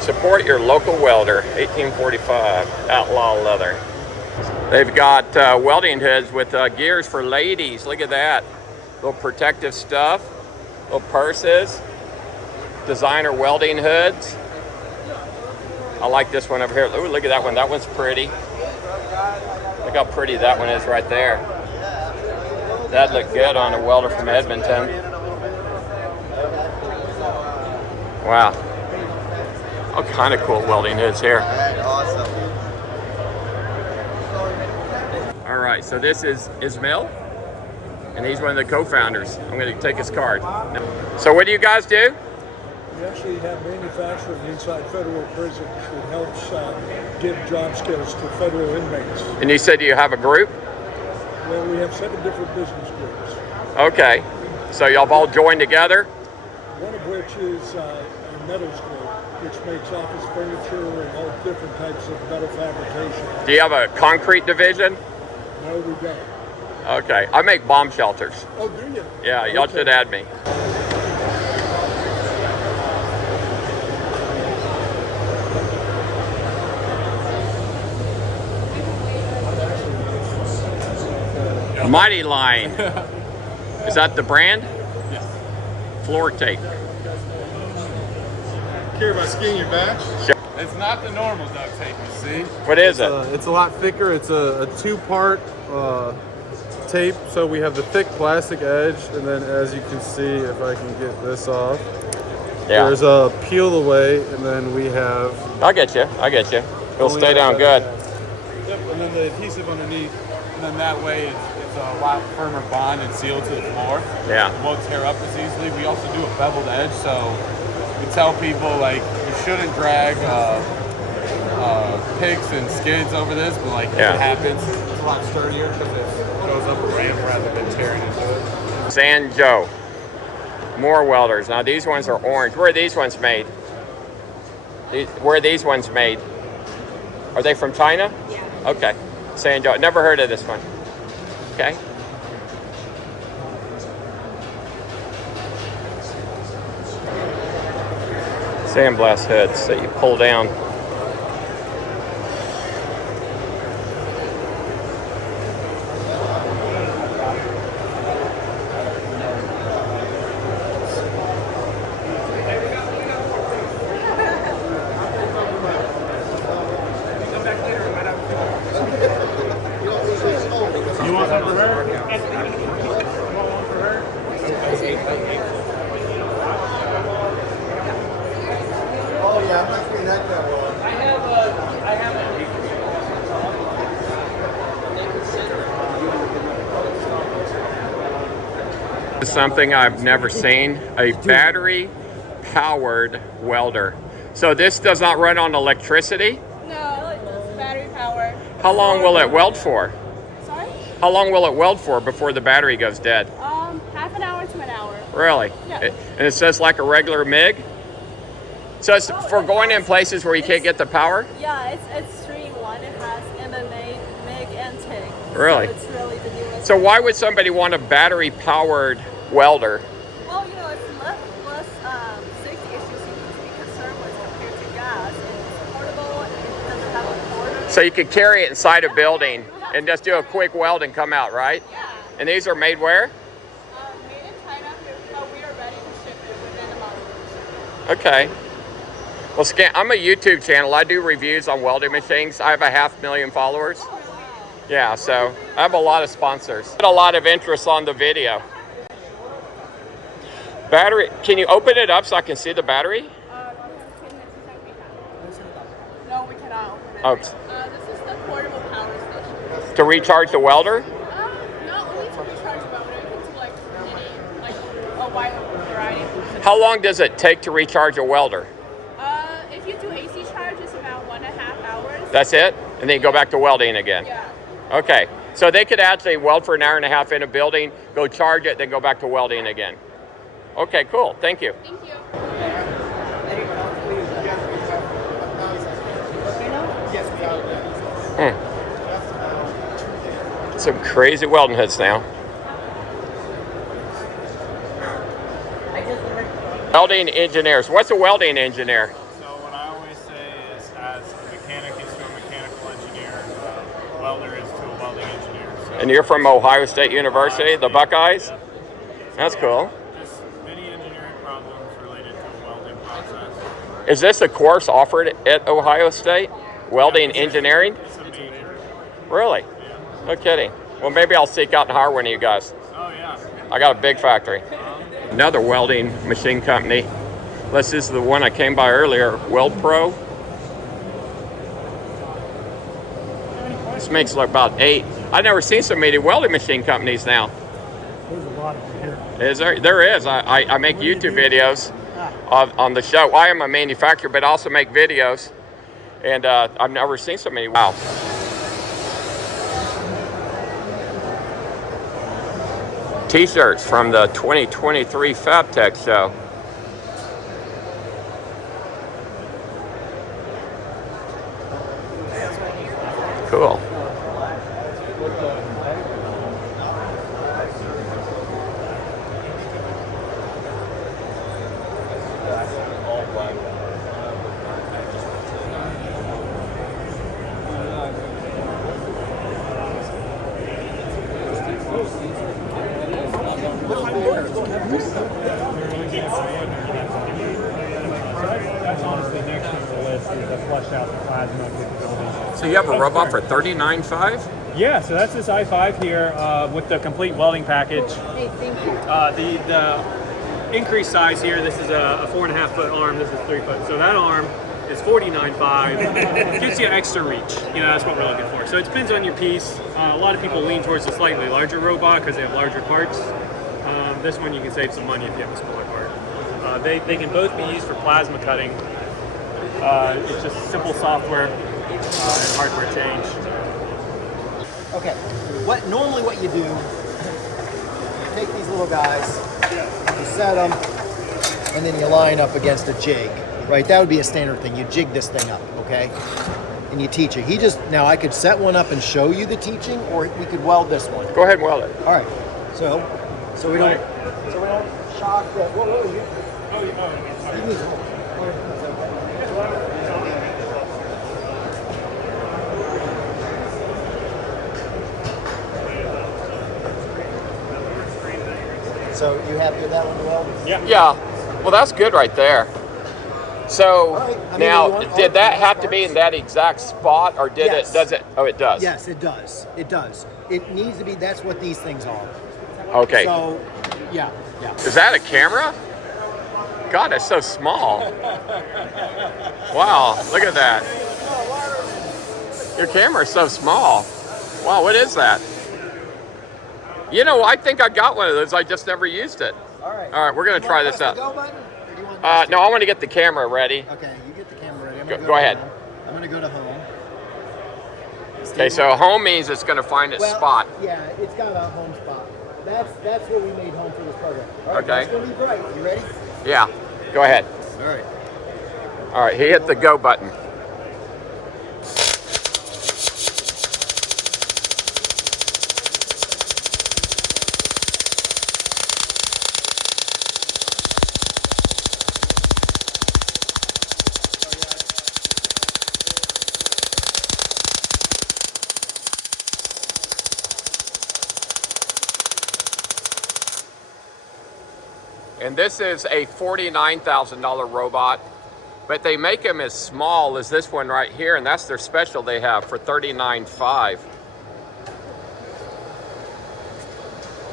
Support your local welder. 1845 Outlaw Leather. They've got welding hoods with gears for ladies. Look at that. Little protective stuff. Little purses. Designer welding hoods. I like this one over here. Ooh, look at that one. That one's pretty. Look how pretty that one is right there. That'd look good on a welder from Edmonton. Wow. All kind of cool welding hoods here. Awesome. All right, so this is Ismail, and he's one of the co-founders. I'm going to take his card. So what do you guys do? We actually have manufacturing inside federal prisons that helps give job skills to federal inmates. And you said you have a group? Well, we have 7 different business groups. Okay, so y'all have all joined together? One of which is a metals group, which makes office furniture and all different types of metal fabrication. Do you have a concrete division? No, we don't. Okay, I make bomb shelters. Oh, do you? Yeah, y'all should add me. Mighty Line. Is that the brand? Yes. Floor tape. Care about skiing your back? Sure. It's not the normal duct tape, you see. What is it? It's a lot thicker. It's a 2-part tape. So we have the thick plastic edge, and then as you can see, if I can get this off, there's a peel away, and then we have... I'll get you. It'll stay down good. Yep, and then the adhesive underneath, and then that way it's a lot firmer bond and sealed to the floor. Yeah. It won't tear up as easily. We also do a beveled edge, so we tell people like you shouldn't drag picks and skids over this, but like if it happens, it's a lot sturdier because it goes up a ramp rather than tearing into it. San Joe. More welders. Now these ones are orange. Where are these ones made? Where are these ones made? Are they from China? Yeah. Okay. San Joe. Never heard of this one. Okay. Sandblast hoods that you pull down. You want some for her? Oh yeah, I'm not getting that well. Something I've never seen, a battery powered welder. So this does not run on electricity? No, it's battery powered. How long will it weld for? Sorry? How long will it weld for before the battery goes dead? Half an hour to an hour. Really? Yeah. And it says like a regular MIG? So it's for going in places where you can't get the power? Yeah, it's 3-in-1. It has MMA, MIG, and TIG. Really? So it's really the newest. So why would somebody want a battery powered welder? Well, it's So you could carry it inside a building and just do a quick weld and come out, right? Yeah. And these are made where? Made in China, but we are ready to ship it within a month. Okay. Well, I'm a YouTube channel. I do reviews on welding machines. I have 500,000 followers. Yeah, so I have a lot of sponsors. A lot of interest on the video. Battery, can you open it up so I can see the battery? No, we cannot open it. Oh. This is the portable power station. To recharge the welder? Not only to recharge the welder, it's like a wide variety of things. How long does it take to recharge a welder? If you do AC charge, it's about 1.5 hours. That's it? And then you go back to welding again? Yeah. Okay, so they could actually weld for an hour and a half in a building, go charge it, then go back to welding again. Okay, cool. Thank you. Thank you. Some crazy welding heads now. Welding engineers. What's a welding engineer? So what I always say is, as a mechanic is to a mechanical engineer, a welder is to a welding engineer. So And you're from Ohio State University, the Buckeyes? That's cool. just many engineering problems related to the welding process. Is this a course offered at Ohio State? Welding engineering? It's a major. Really? No kidding. Well, maybe I'll seek out and hire one of you guys. Oh yeah. I got a big factory. Another welding machine company. This is the one I came by earlier, Weld Pro. This makes like about 8. I've never seen so many welding machine companies now. There's a lot of them here. Is there? There is. I make YouTube videos on the show. I am a manufacturer, but I also make videos. And I've never seen so many. Wow. T-shirts from the 2023 Fabtech show. Cool. That's honestly next on the list is the flush out the plasma capabilities. So you have a robot for $39,500? Yeah, so that's this i5 here with the complete welding package. Hey, thank you. The increased size here, this is a 4.5 foot arm, this is 3 foot. So that arm is $49,500. Gives you extra reach. You know, that's what we're looking for. So it depends on your piece. A lot of people lean towards a slightly larger robot because they have larger parts. This one you can save some money if you have a smaller part. They can both be used for plasma cutting. It's just simple software and hardware change. Okay, normally what you do, you take these little guys, you set them, and then you line up against a jig, right? That would be a standard thing. You jig this thing up, okay? And you teach it. Now I could set one up and show you the teaching, or we could weld this one. Go ahead and weld it. All right, so we don't shock the, So you happy with that one, Weld? Yeah. Well, that's good right there. So right. now, did that have to be in that exact spot, or did Yes. it? Does it? Oh, it does. Yes, it does. It does. It needs to be. That's what these things are. Okay. So, yeah. Is that a camera? God, it's so small. Wow, look at that. Your camera is so small. Wow, what is that? You know, I think I got one of those. I just never used it. All right. All right, we're going to try this out. Go button, or do you want No, I want to get the camera ready. Okay, you get the camera ready. I'm Go gonna go ahead. home. I'm going to go to home. Okay, so home means it's going to find its spot. Yeah, it's got a home spot. That's what we made home for this program. All right, Okay. It's going to be bright. You ready? Yeah, go ahead. All right. All right, he hit the go button. And this is a $49,000 robot, but they make them as small as this one right here, and that's their special they have for $39,500.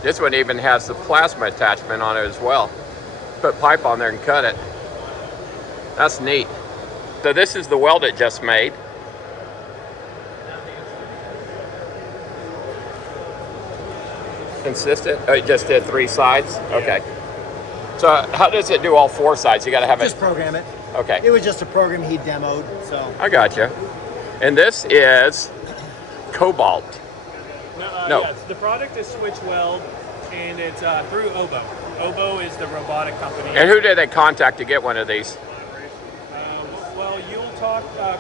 This one even has the plasma attachment on it as well. Put pipe on there and cut it. That's neat. So this is the weld it just made. Consistent? Oh, it just did 3 sides? Okay. So how does it do all 4 sides? You got to have Just program it. Okay. It was just a program he demoed, so. I got you. And this is Cobalt. No. Yes, the product is Switch Weld, and it's through Obo. Obo is the robotic company. And who did they contact to get one of these? Well, you'll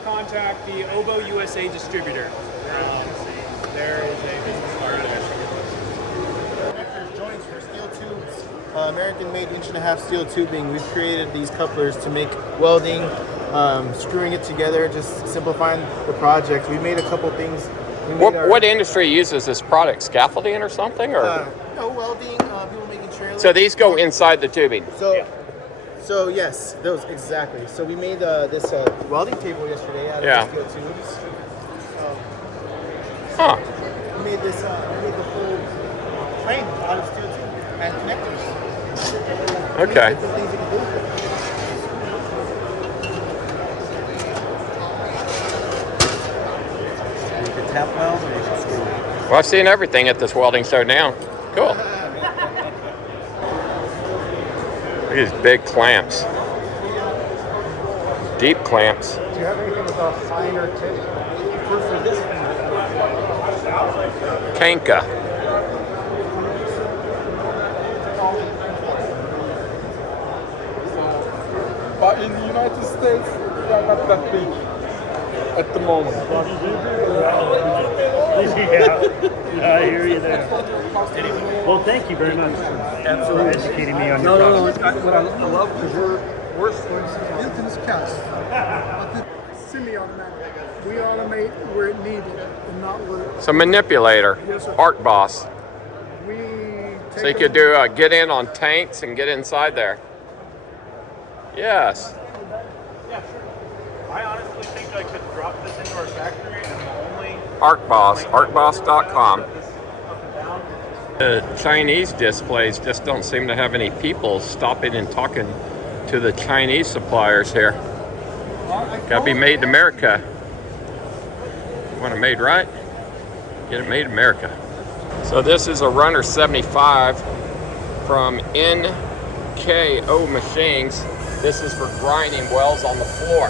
contact the Obo USA distributor. There is a business card there. Connectors, joints for steel tubes. American-made 1.5-inch steel tubing. We've created these couplers to make welding, screwing it together, just simplifying the project. We made a couple things. What industry uses this product? Scaffolding or something? Or no, welding. People making trailers. so these go inside the tubing. So yes, those exactly. So we made this welding table yesterday out of steel tubes. Huh. We made this. We made the whole frame out of steel tube and connectors. Okay. Different things you can do with it. You can tap weld or you can screw. Well, I've seen everything at this welding show now. Cool. Look at these big clamps. Deep clamps. Do you have anything with a finer tip? For this Kanka. But in the United States, they are not that big at the moment. Yeah, I hear you there. Well, thank you very much for educating me on your product. What I love because we're infinite cast. Semi-automatic. We automate where it needed and not where it. So manipulator. Yes, sir. Arc boss. We So you could do get in on tanks and get inside there. Yes. Yeah, sure. I honestly think I could drop this into our factory and the only ArcBoss, arcboss.com. The Chinese displays just don't seem to have any people stopping and talking to the Chinese suppliers here. Gotta be made in America. You want it made right? Get it made in America. So this is a Runner 75 from NKO Machines. This is for grinding welds on the floor.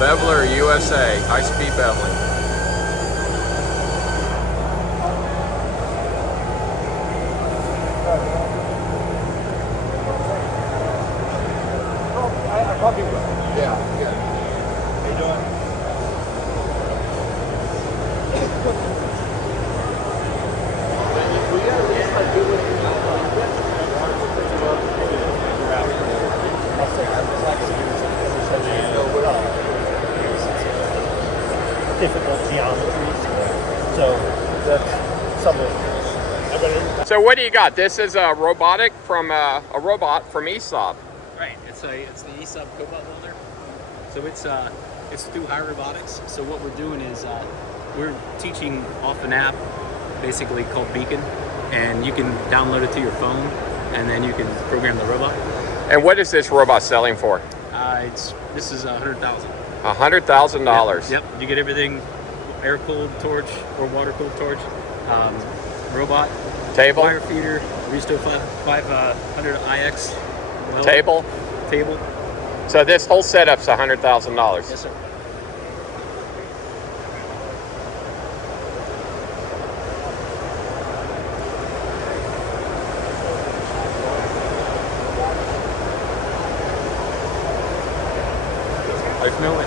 Beveler USA, high-speed beveling. I probably will. Yeah. How you doing? Difficult geometries. So that's something. So what do you got? This is a robotic from a robot from ESOP. Right. It's the ESOP cobalt welder. So it's through Robotics. So what we're doing is we're teaching off an app, basically called Beacon, and you can download it to your phone, and then you can program the robot. And what is this robot selling for? This is $100,000. $100,000. Yep. You get everything: air-cooled torch or water-cooled torch, robot, table, wire feeder, Risto 500 IX, weld, table. So this whole setup's $100,000. Yes, sir. There's no way.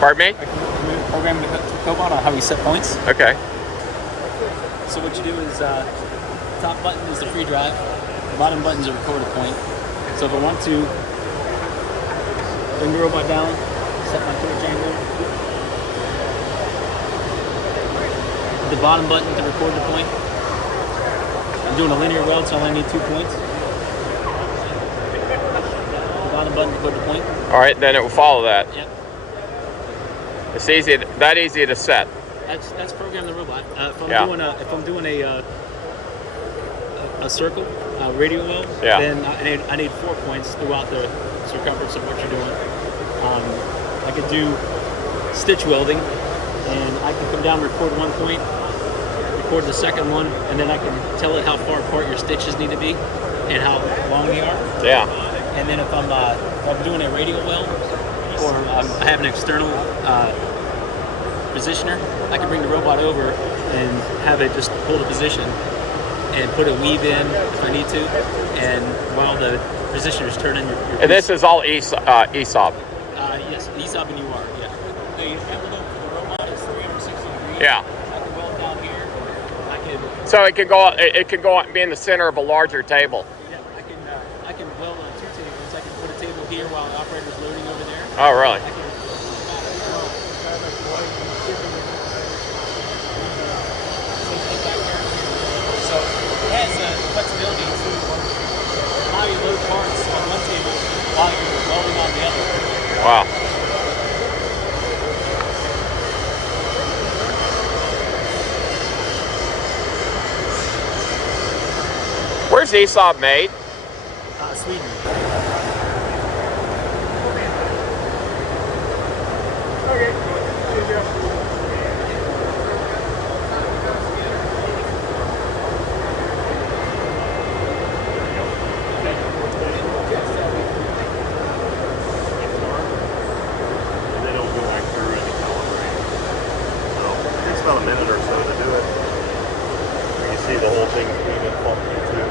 Pardon me? Program the cobalt on how we set points. Okay. So what you do is, top button is the free drive, bottom button is a record a point. So if I want to bring the robot down, set my torch angle, the bottom button to record the point. I'm doing a linear weld, so I only need 2 points. The bottom button to record the point. All right, then it will follow that. Yep. It's easy, that easy to set. That's program the robot. If I'm doing a circle, radial weld, then I need 4 points throughout the circumference of what you're doing. I could do stitch welding, and I can come down, record 1 point, record the second one, and then I can tell it how far apart your stitches need to be and how long they are. Yeah. And then if I'm doing a radial weld, or I have an external positioner, I can bring the robot over and have it just hold a position and put a weave in if I need to, and while the positioner's turning your and this is all ESOP. Yes, ESOP and UR, yeah. The envelope for the robot is 360 degrees. Yeah. I can weld down here. I can. So it can go be in the center of a larger table. Yeah, I can weld on 2 tables. I can put a table here while the operator's loading over there. Oh, really? So it has flexibility to allow you to load parts on one table while you're welding on the other. Wow. Where's ESOP made? Sweden. About a minute or so to do it. You can see the whole thing even funky too.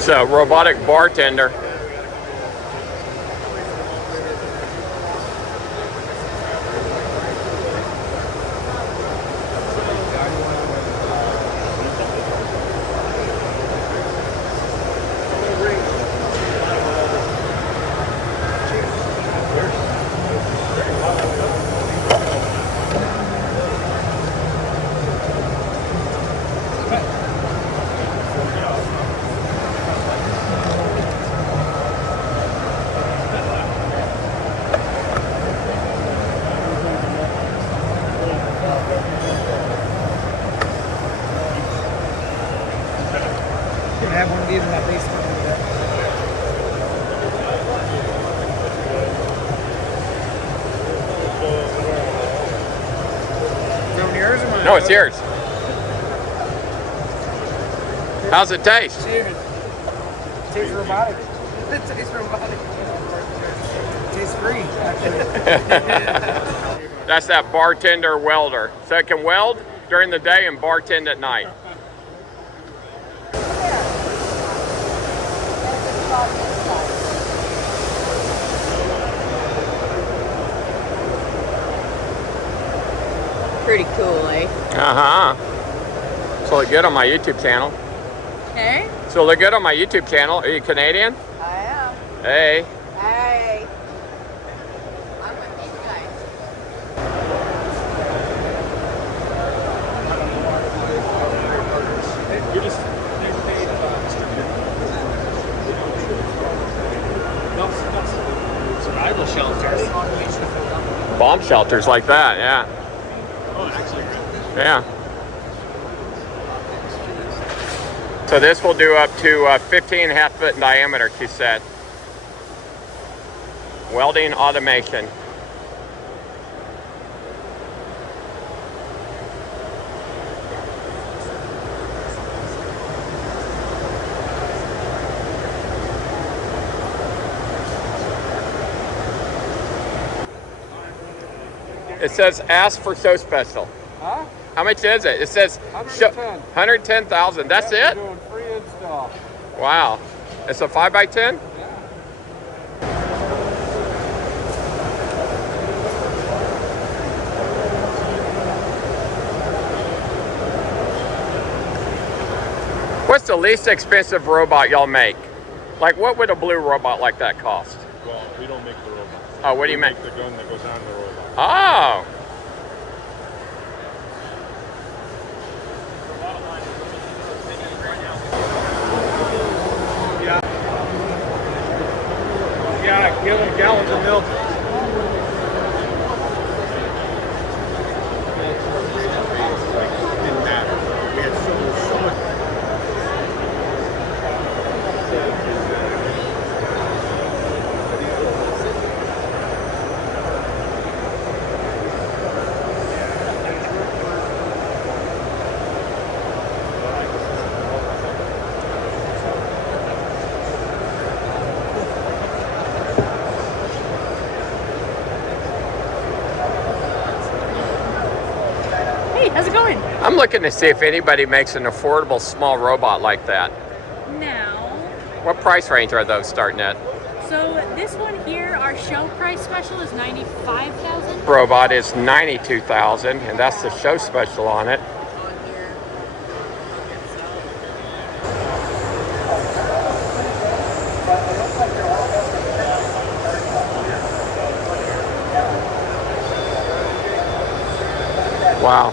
So, robotic bartender. Have one of these in my basement over there. Is that one yours or mine? No, it's yours. How's it taste? Cheers. Tastes robotic. It tastes robotic. Tastes free, actually. That's that bartender welder. So it can weld during the day and bartend at night. Pretty cool, eh? Uh-huh. So look good on my YouTube channel. Hey? So look good on my YouTube channel. Are you Canadian? I am. Hey. Hey. I'm with these guys. Survival shelters. Bomb shelters like that, yeah. Oh, actually. Yeah. So this will do up to 15.5 foot in diameter, she said. Welding automation. It says ask for so special. Huh? How much is it? It says 110. 110,000. That's Yep, it? we're doing free install. Wow. It's a 5x10? What's the least expensive robot y'all make? Like, what would a blue robot like that cost? Well, we don't make the robot. Oh, what do you make? The gun that goes on the robot. Oh. Yeah, give them gallons of milk. Didn't matter. We had so much. Hey, how's it going? I'm looking to see if anybody makes an affordable small robot like that. Now, What price range are those starting at? so this one here, our show price special is $95,000. Robot is $92,000, and that's the show special on it. Wow.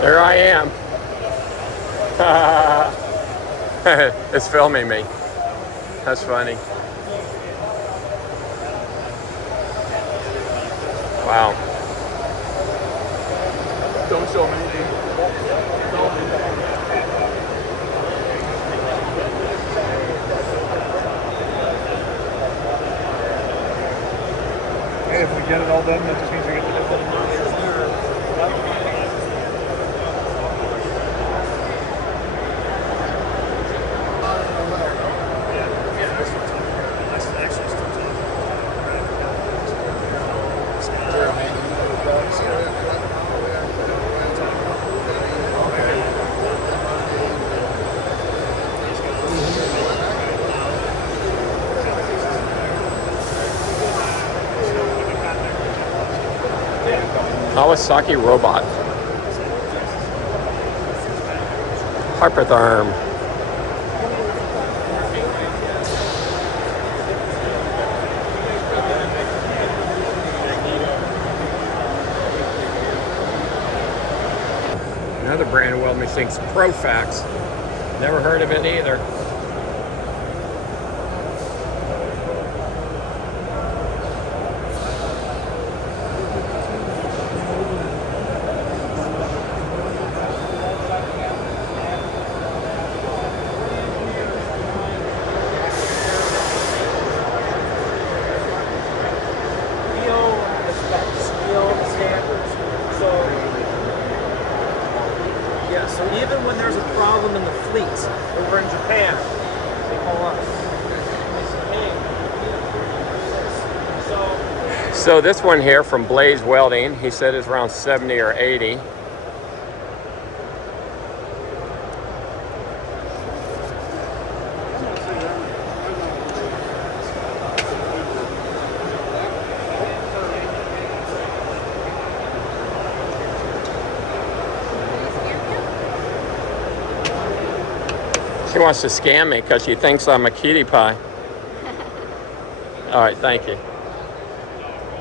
There I am. It's filming me. That's funny. Wow. Don't show me. Hey, if we get it all done, that just means we get to live it. Kawasaki robot. Hypertherm. Another brand of welding machines, Profax. Never heard of it either. So even when there's a problem in the fleet over in Japan, they call us. So this one here from Blaze Welding, he said is around 70 or 80. She wants to scam me because she thinks I'm a cutie pie. All right, thank you.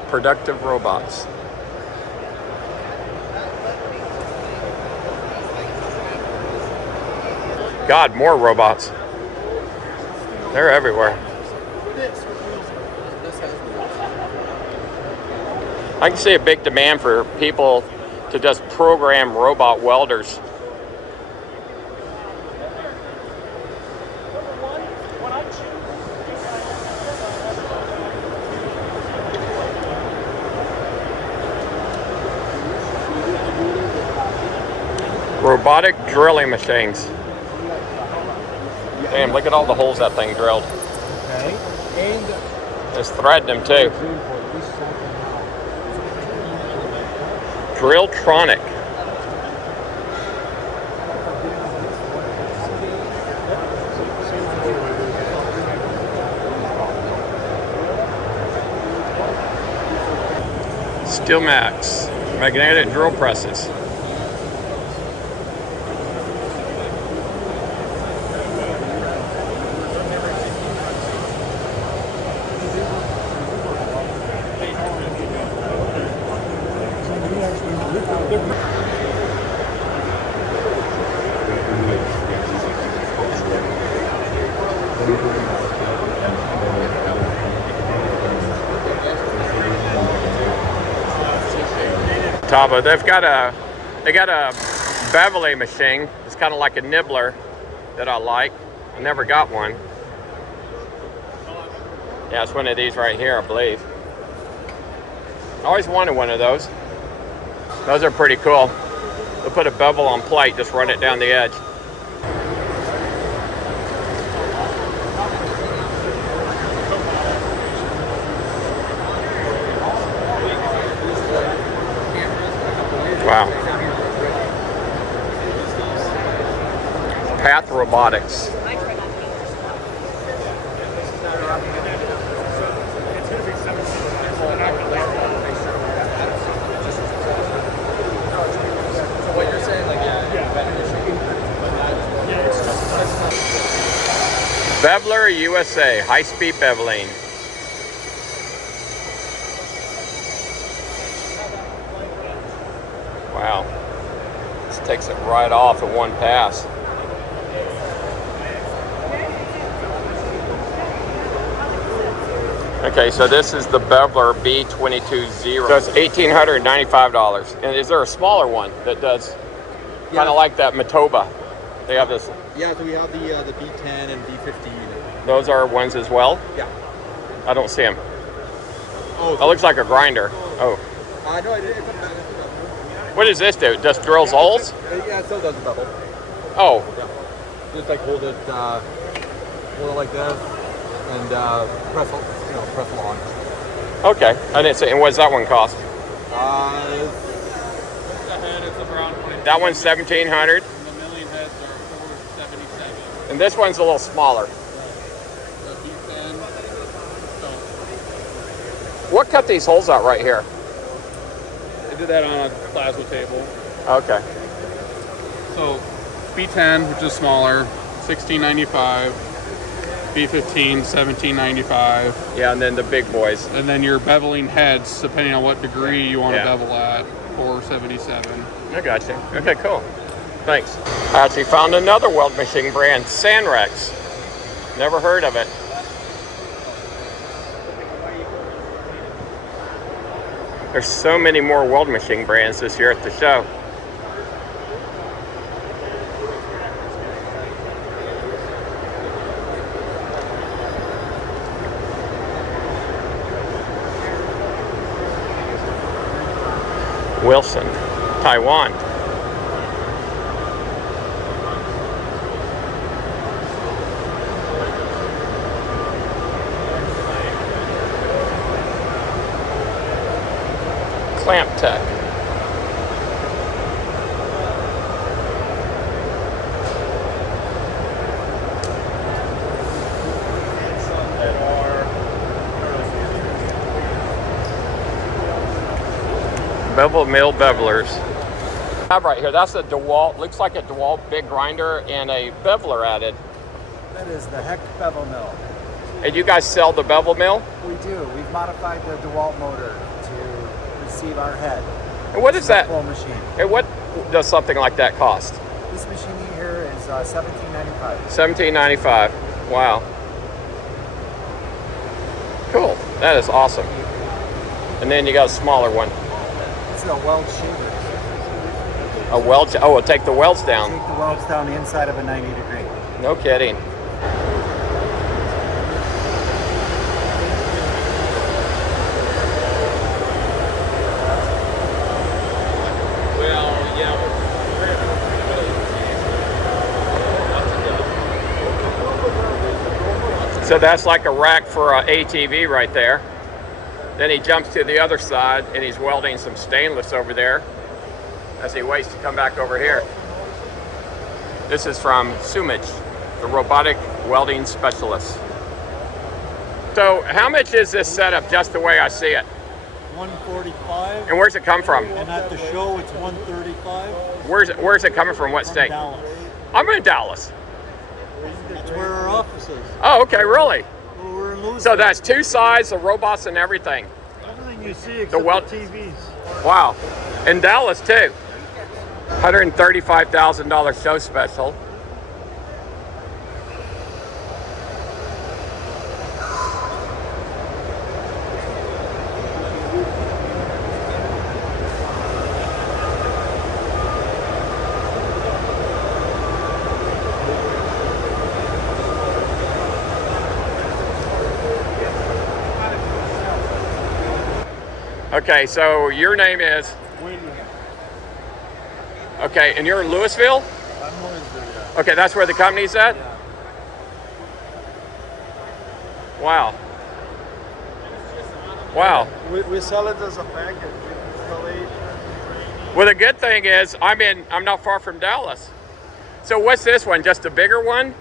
Productive robots. God, more robots. They're everywhere. I can see a big demand for people to just program robot welders. Robotic drilling machines. Damn, look at all the holes that thing drilled. Okay. It's threading them too. Drilltronic. Steel Max, magnetic drill presses. Tava, they got a beveling machine. It's kind of like a nibbler that I like. I never got one. Yeah, it's one of these right here, I believe. I always wanted one of those. Those are pretty cool. They'll put a bevel on plate, just run it down the edge. Wow. Path Robotics. What you're saying, like, Beveler USA, high-speed beveling. Wow. This takes it right off at one pass. Okay, so this is the Beveler B220. So it's $1,895. And is there a smaller one that does kind of like that Matoba? They have this. Yeah, so we have the B10 and B15. Those are ones as well? Yeah. I don't see them. Oh, that looks like a grinder. Oh. No, it's What does this do? It just drills holes? Yeah, it still does the bevel. Oh. Yeah. Just like hold it like this and press it on. Okay. I didn't see. And what does that one cost? That one's $1,700. The million heads are $477. And this one's a little smaller. What cut these holes out right here? I did that on a plasma table. Okay. So B10, which is smaller, $1,695. B15, $1,795. Yeah, and then the big boys. And then your beveling heads, depending on what degree you want to Yeah. bevel at, $477. I got you. Okay, cool. Thanks. I actually found another weld machine brand, Sanrex. Never heard of it. There's so many more weld machine brands this year at the show. Wilson, Taiwan. Fabtech. Bevel mill bevelers. I have right here, that's a DeWalt, looks like a DeWalt big grinder and a beveler added. That is the Heck Bevel Mill. And you guys sell the bevel mill? We do. We've modified the DeWalt motor to receive our head. And what is that? Full machine. And what does something like that cost? This machine here is $17.95. $17.95. Wow. Cool. That is awesome. And then you got a smaller one. It's a weld shaver. A weld? Oh, it'll take the welds down. Take the welds down the inside of a 90 degree. No kidding. So that's like a rack for an ATV right there. Then he jumps to the other side and he's welding some stainless over there. as he waits to come back over here. This is from CMH, the robotic welding specialist. So how much is this setup just the way I see it? 145. And where's it come from? And at the show, it's 135. Where's it coming from? What state? Dallas. I'm in Dallas. That's where our office is. Oh, okay, really? Well, we're in Louisville. So that's two sides, the robots and everything. Everything you see except The weld- the TVs. Wow. In Dallas too. $135,000 show special. Okay, so your name is? William. Okay, and you're in Louisville? I'm Louisville, yeah. Okay, that's where the company's at? Yeah. Wow. Wow. We sell it as a package. Installation. Well, the good thing is I'm not far from Dallas. So what's this one? Just a bigger one?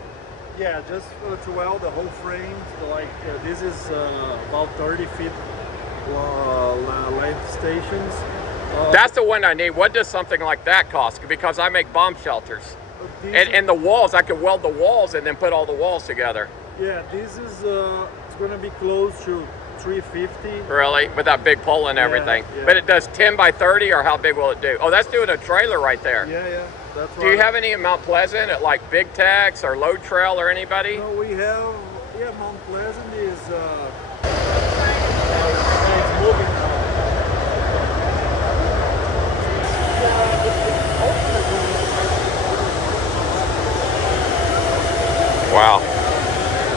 Yeah, just to weld the whole frame. So like this is about 30 feet length stations. That's the one I need. What does something like that cost? Because I make bomb shelters. And the walls, I can weld the walls and then put all the walls together. Yeah, this is it's going to be close to 350. Really? With that big pole and everything. Yeah. But it does 10 by 30, or how big will it do? Oh, that's doing a trailer right there. Yeah, that's right. Do you have any in Mount Pleasant at like Big Tex or Load Trail or anybody? No, we have, Mount Pleasant is it's moving now. Wow.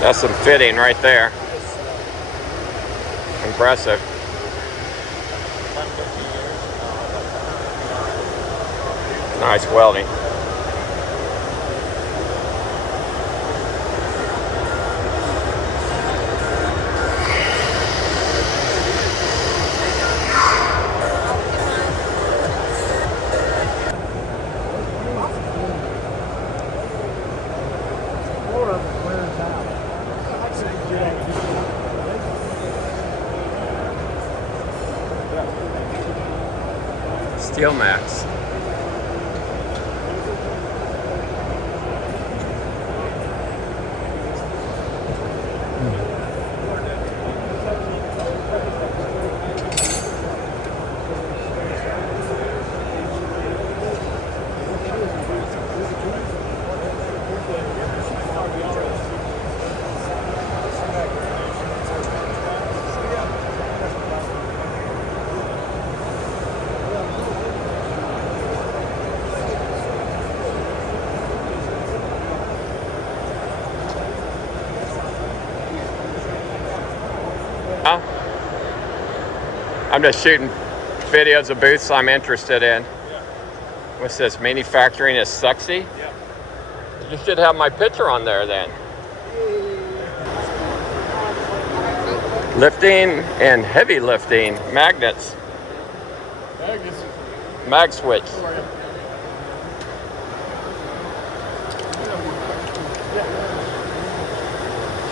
That's some fitting right there. Impressive. Nice welding. Steel Max. I'm just shooting videos of booths I'm interested in. What's this? Manufacturing is sexy? You should have my picture on there then. Lifting and heavy lifting magnets. Mag switch.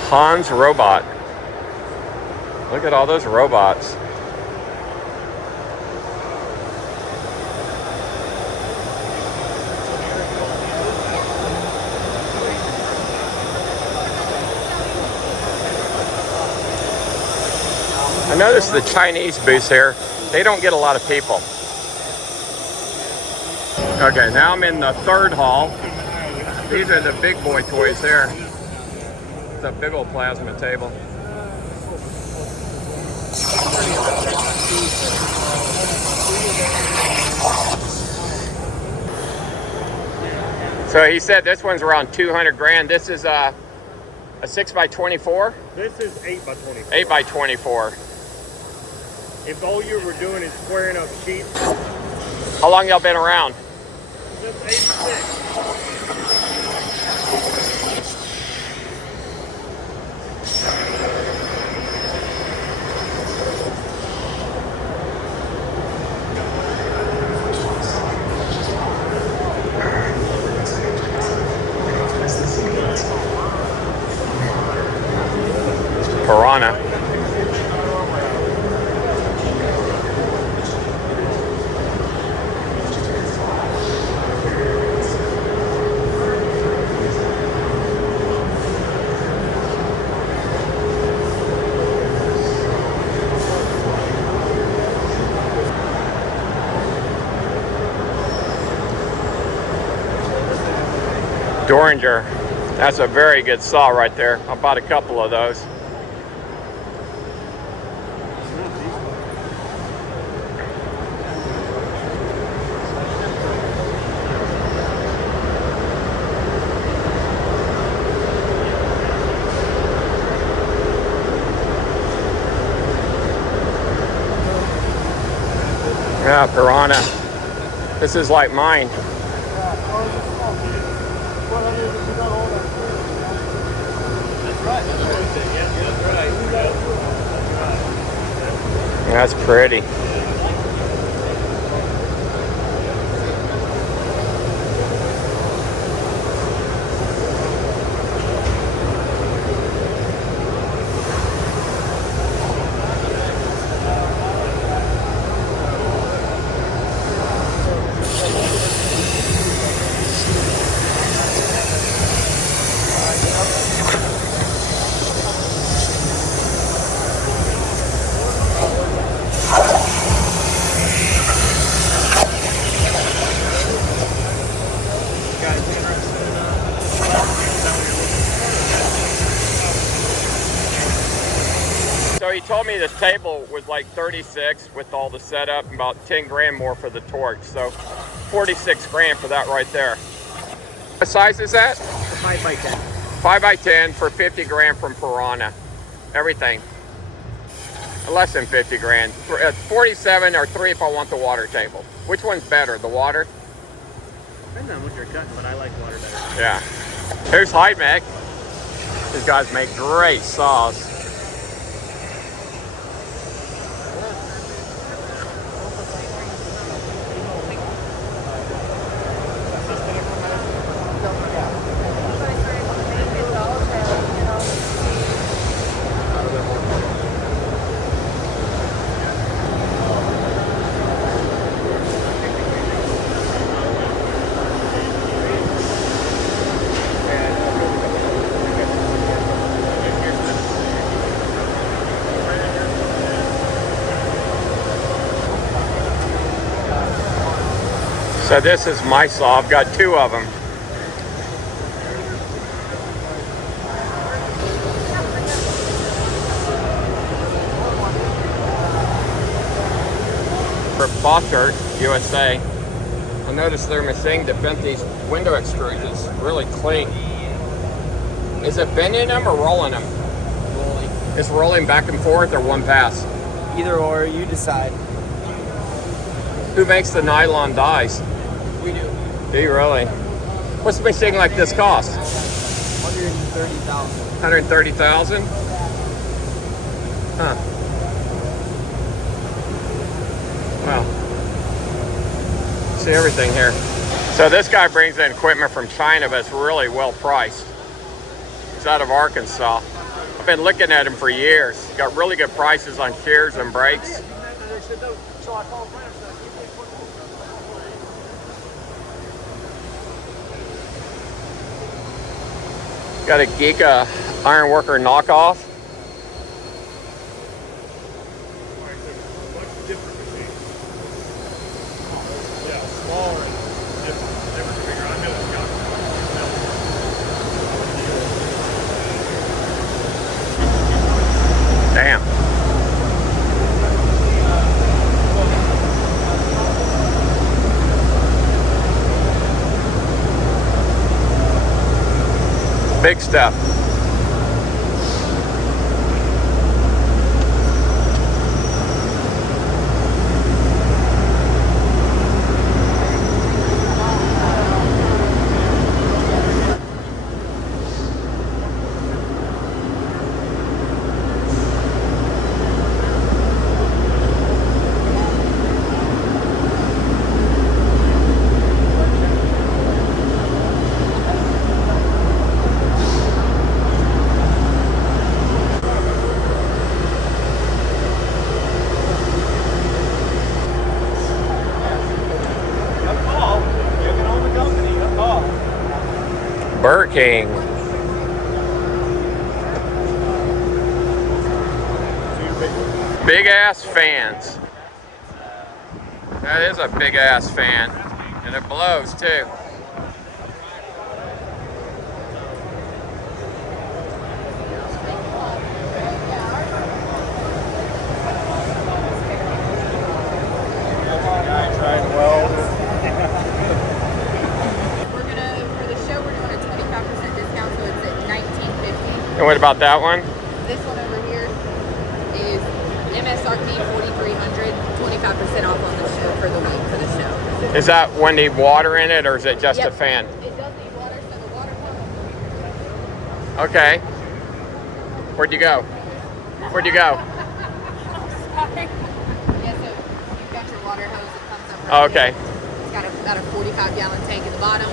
Hans Robot. Look at all those robots. I noticed the Chinese booths here, they don't get a lot of people. Okay, now I'm in the third hall. These are the big boy toys there. It's a big old plasma table. So he said this one's around 200 grand. This is a 6x24? This is 8x24. 8x24. If all you were doing is squaring up sheets. How long y'all been around? Since 86. Doringer. That's a very good saw right there. I bought a couple of those. Yeah, Piranha. This is like mine. That's pretty. So he told me this table was like 36 with all the setup, and about 10 grand more for the torch. So 46 grand for that right there. What size is that? 5x10. 5x10 for 50 grand from Piranha. Everything. Less than 50 grand. 47 or 3 if I want the water table. Which one's better, the water? Depends on what you're cutting, but I like water better. Yeah. Here's Hydmec. These guys make great saws. So this is my saw. I've got 2 of them. For Fabtech, USA. I noticed their machine to bend these window extrusions really clean. Is it bending them or rolling them? Rolling. It's rolling back and forth or one pass? Either or, you decide. Who makes the nylon dies? We do. Do you really? What's a machine like this cost? 130,000. 130,000? Huh. Wow. See everything here. So this guy brings in equipment from China, but it's really well priced. He's out of Arkansas. I've been looking at him for years. Got really good prices on shears and brakes. Got a Geeka Ironworker knockoff. Damn. Big stuff. Burger King. Big ass fans. That is a big ass fan. And it blows too. And what about that one? This one over here is MSRP 4,300, 25% off on the show for the week for the show. Is that one need water in it, or is it just a fan? It does need water, so the water pump. Okay. Where'd you go? Where'd you go? Sorry. Yeah, so you've got your water hose that comes up Oh, right okay. here. It's got about a 45-gallon tank at the bottom.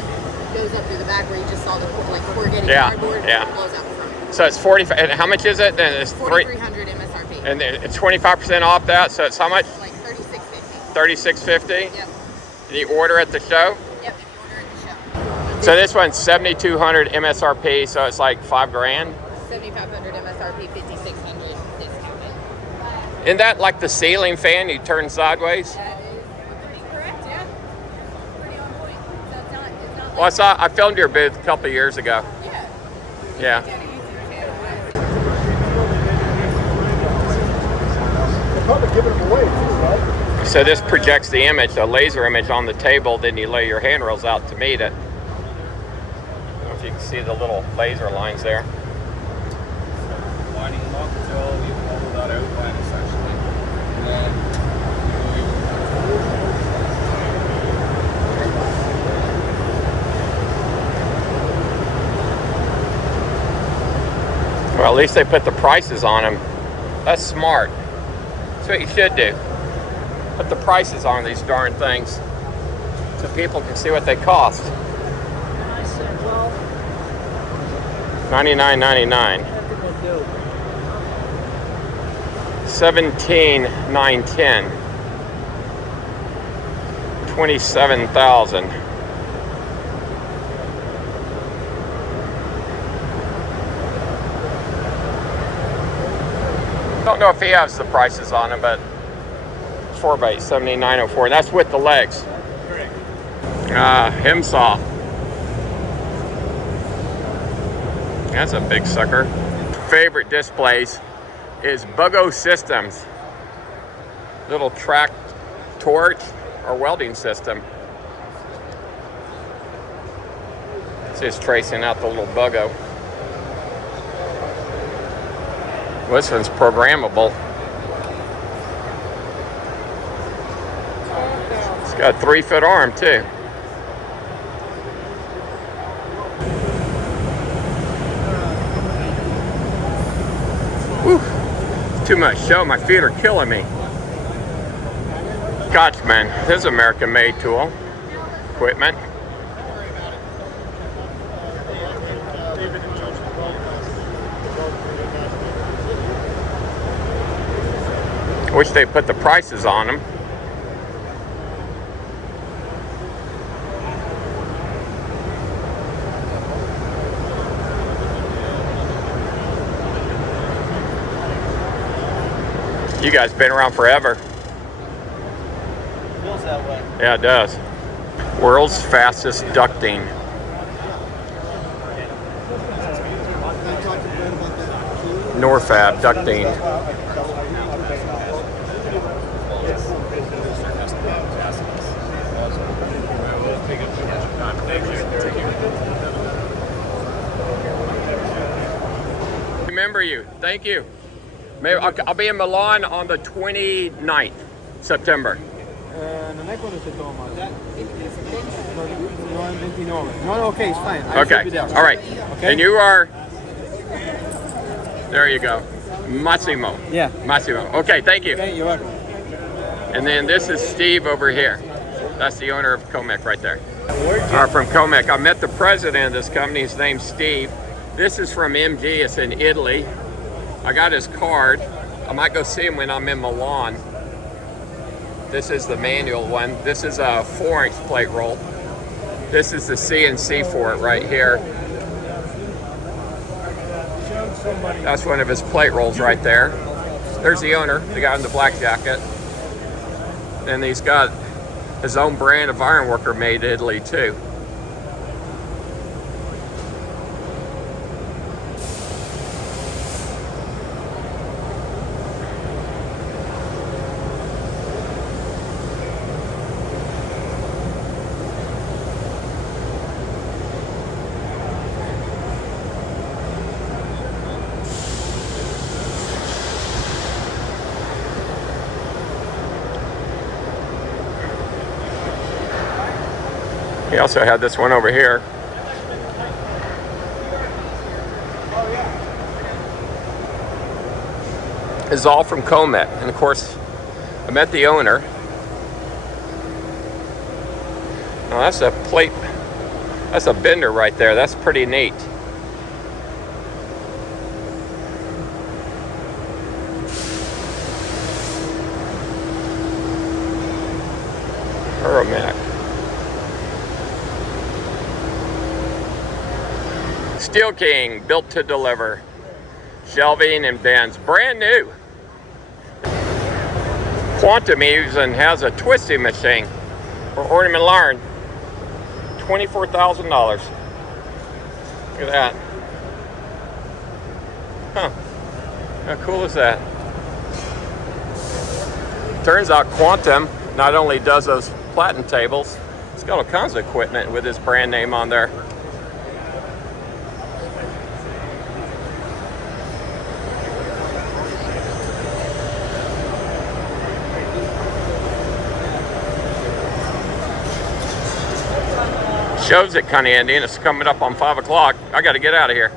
Goes up through the back where you just saw the corrugated cardboard. Yeah. And blows out the front. So it's 45. And how much is it? Then it's 4,300 MSRP. And it's 25% off that. So it's how much? Like $36.50. $36.50. Yep. And you order at the show. Yep. If you order at the show. So this one's 7,200 MSRP. So it's like $5 grand. 7,500 MSRP, 5,600 discounted. Isn't that like the ceiling fan you turn sideways? That is pretty correct. Yeah. Pretty on point. So it's not Well, I filmed your booth a couple of years ago. Yeah. Yeah. They're probably giving them away too, right? So this projects the image, the laser image on the table, then you lay your handrails out to meet it. I don't know if you can see the little laser lines there. Lining them up until we follow that outline essentially. And then Well, at least they put the prices on them. That's smart. That's what you should do. Put the prices on these darn things so people can see what they cost. And I said, well, $99.99. 17,910. 27,000. Don't know if he has the prices on them, but 4x 7904. And that's with the legs. Him saw. That's a big sucker. Favorite displays is Buggo Systems. Little track torch or welding system. It's just tracing out the little Buggo. Well, this one's programmable. It's got a 3-foot arm too. Whew. Too much show. My feet are killing me. Scotchman. This is American-made tool. Equipment. Wish they put the prices on them. You guys been around forever. Feels that way. Yeah, it does. World's fastest ducting. Norfab ducting. Remember you. Thank you. Maybe I'll be in Milan on the 29th September. Non è quando si toma. No, okay, it's fine. I Okay. should be there. All right. Okay. And you are. There you go. Massimo. Yeah. Massimo. Okay, thank you. Okay, you're welcome. And then this is Steve over here. That's the owner of Comic right there. From Comic. I met the president of this company. His name's Steve. This is from MG. It's in Italy. I got his card. I might go see him when I'm in Milan. This is the manual one. This is a 4-inch plate roll. This is the CNC for it right here. That's one of his plate rolls right there. There's the owner, the guy in the black jacket. And he's got his own brand of ironworker made in Italy too. We also have this one over here. It's all from Comet, and of course, I met the owner. Now that's a plate, that's a bender right there. That's pretty neat. Mac. Steel King, built to deliver. Shelving and bends, brand new. Quantum even has a twisting machine for ornament iron. $24,000. Look at that. Huh. How cool is that? Turns out Quantum not only does those platen tables, it's got all kinds of equipment with his brand name on there. Show's at kind of ending. It's coming up on 5 o'clock. I got to get out of here.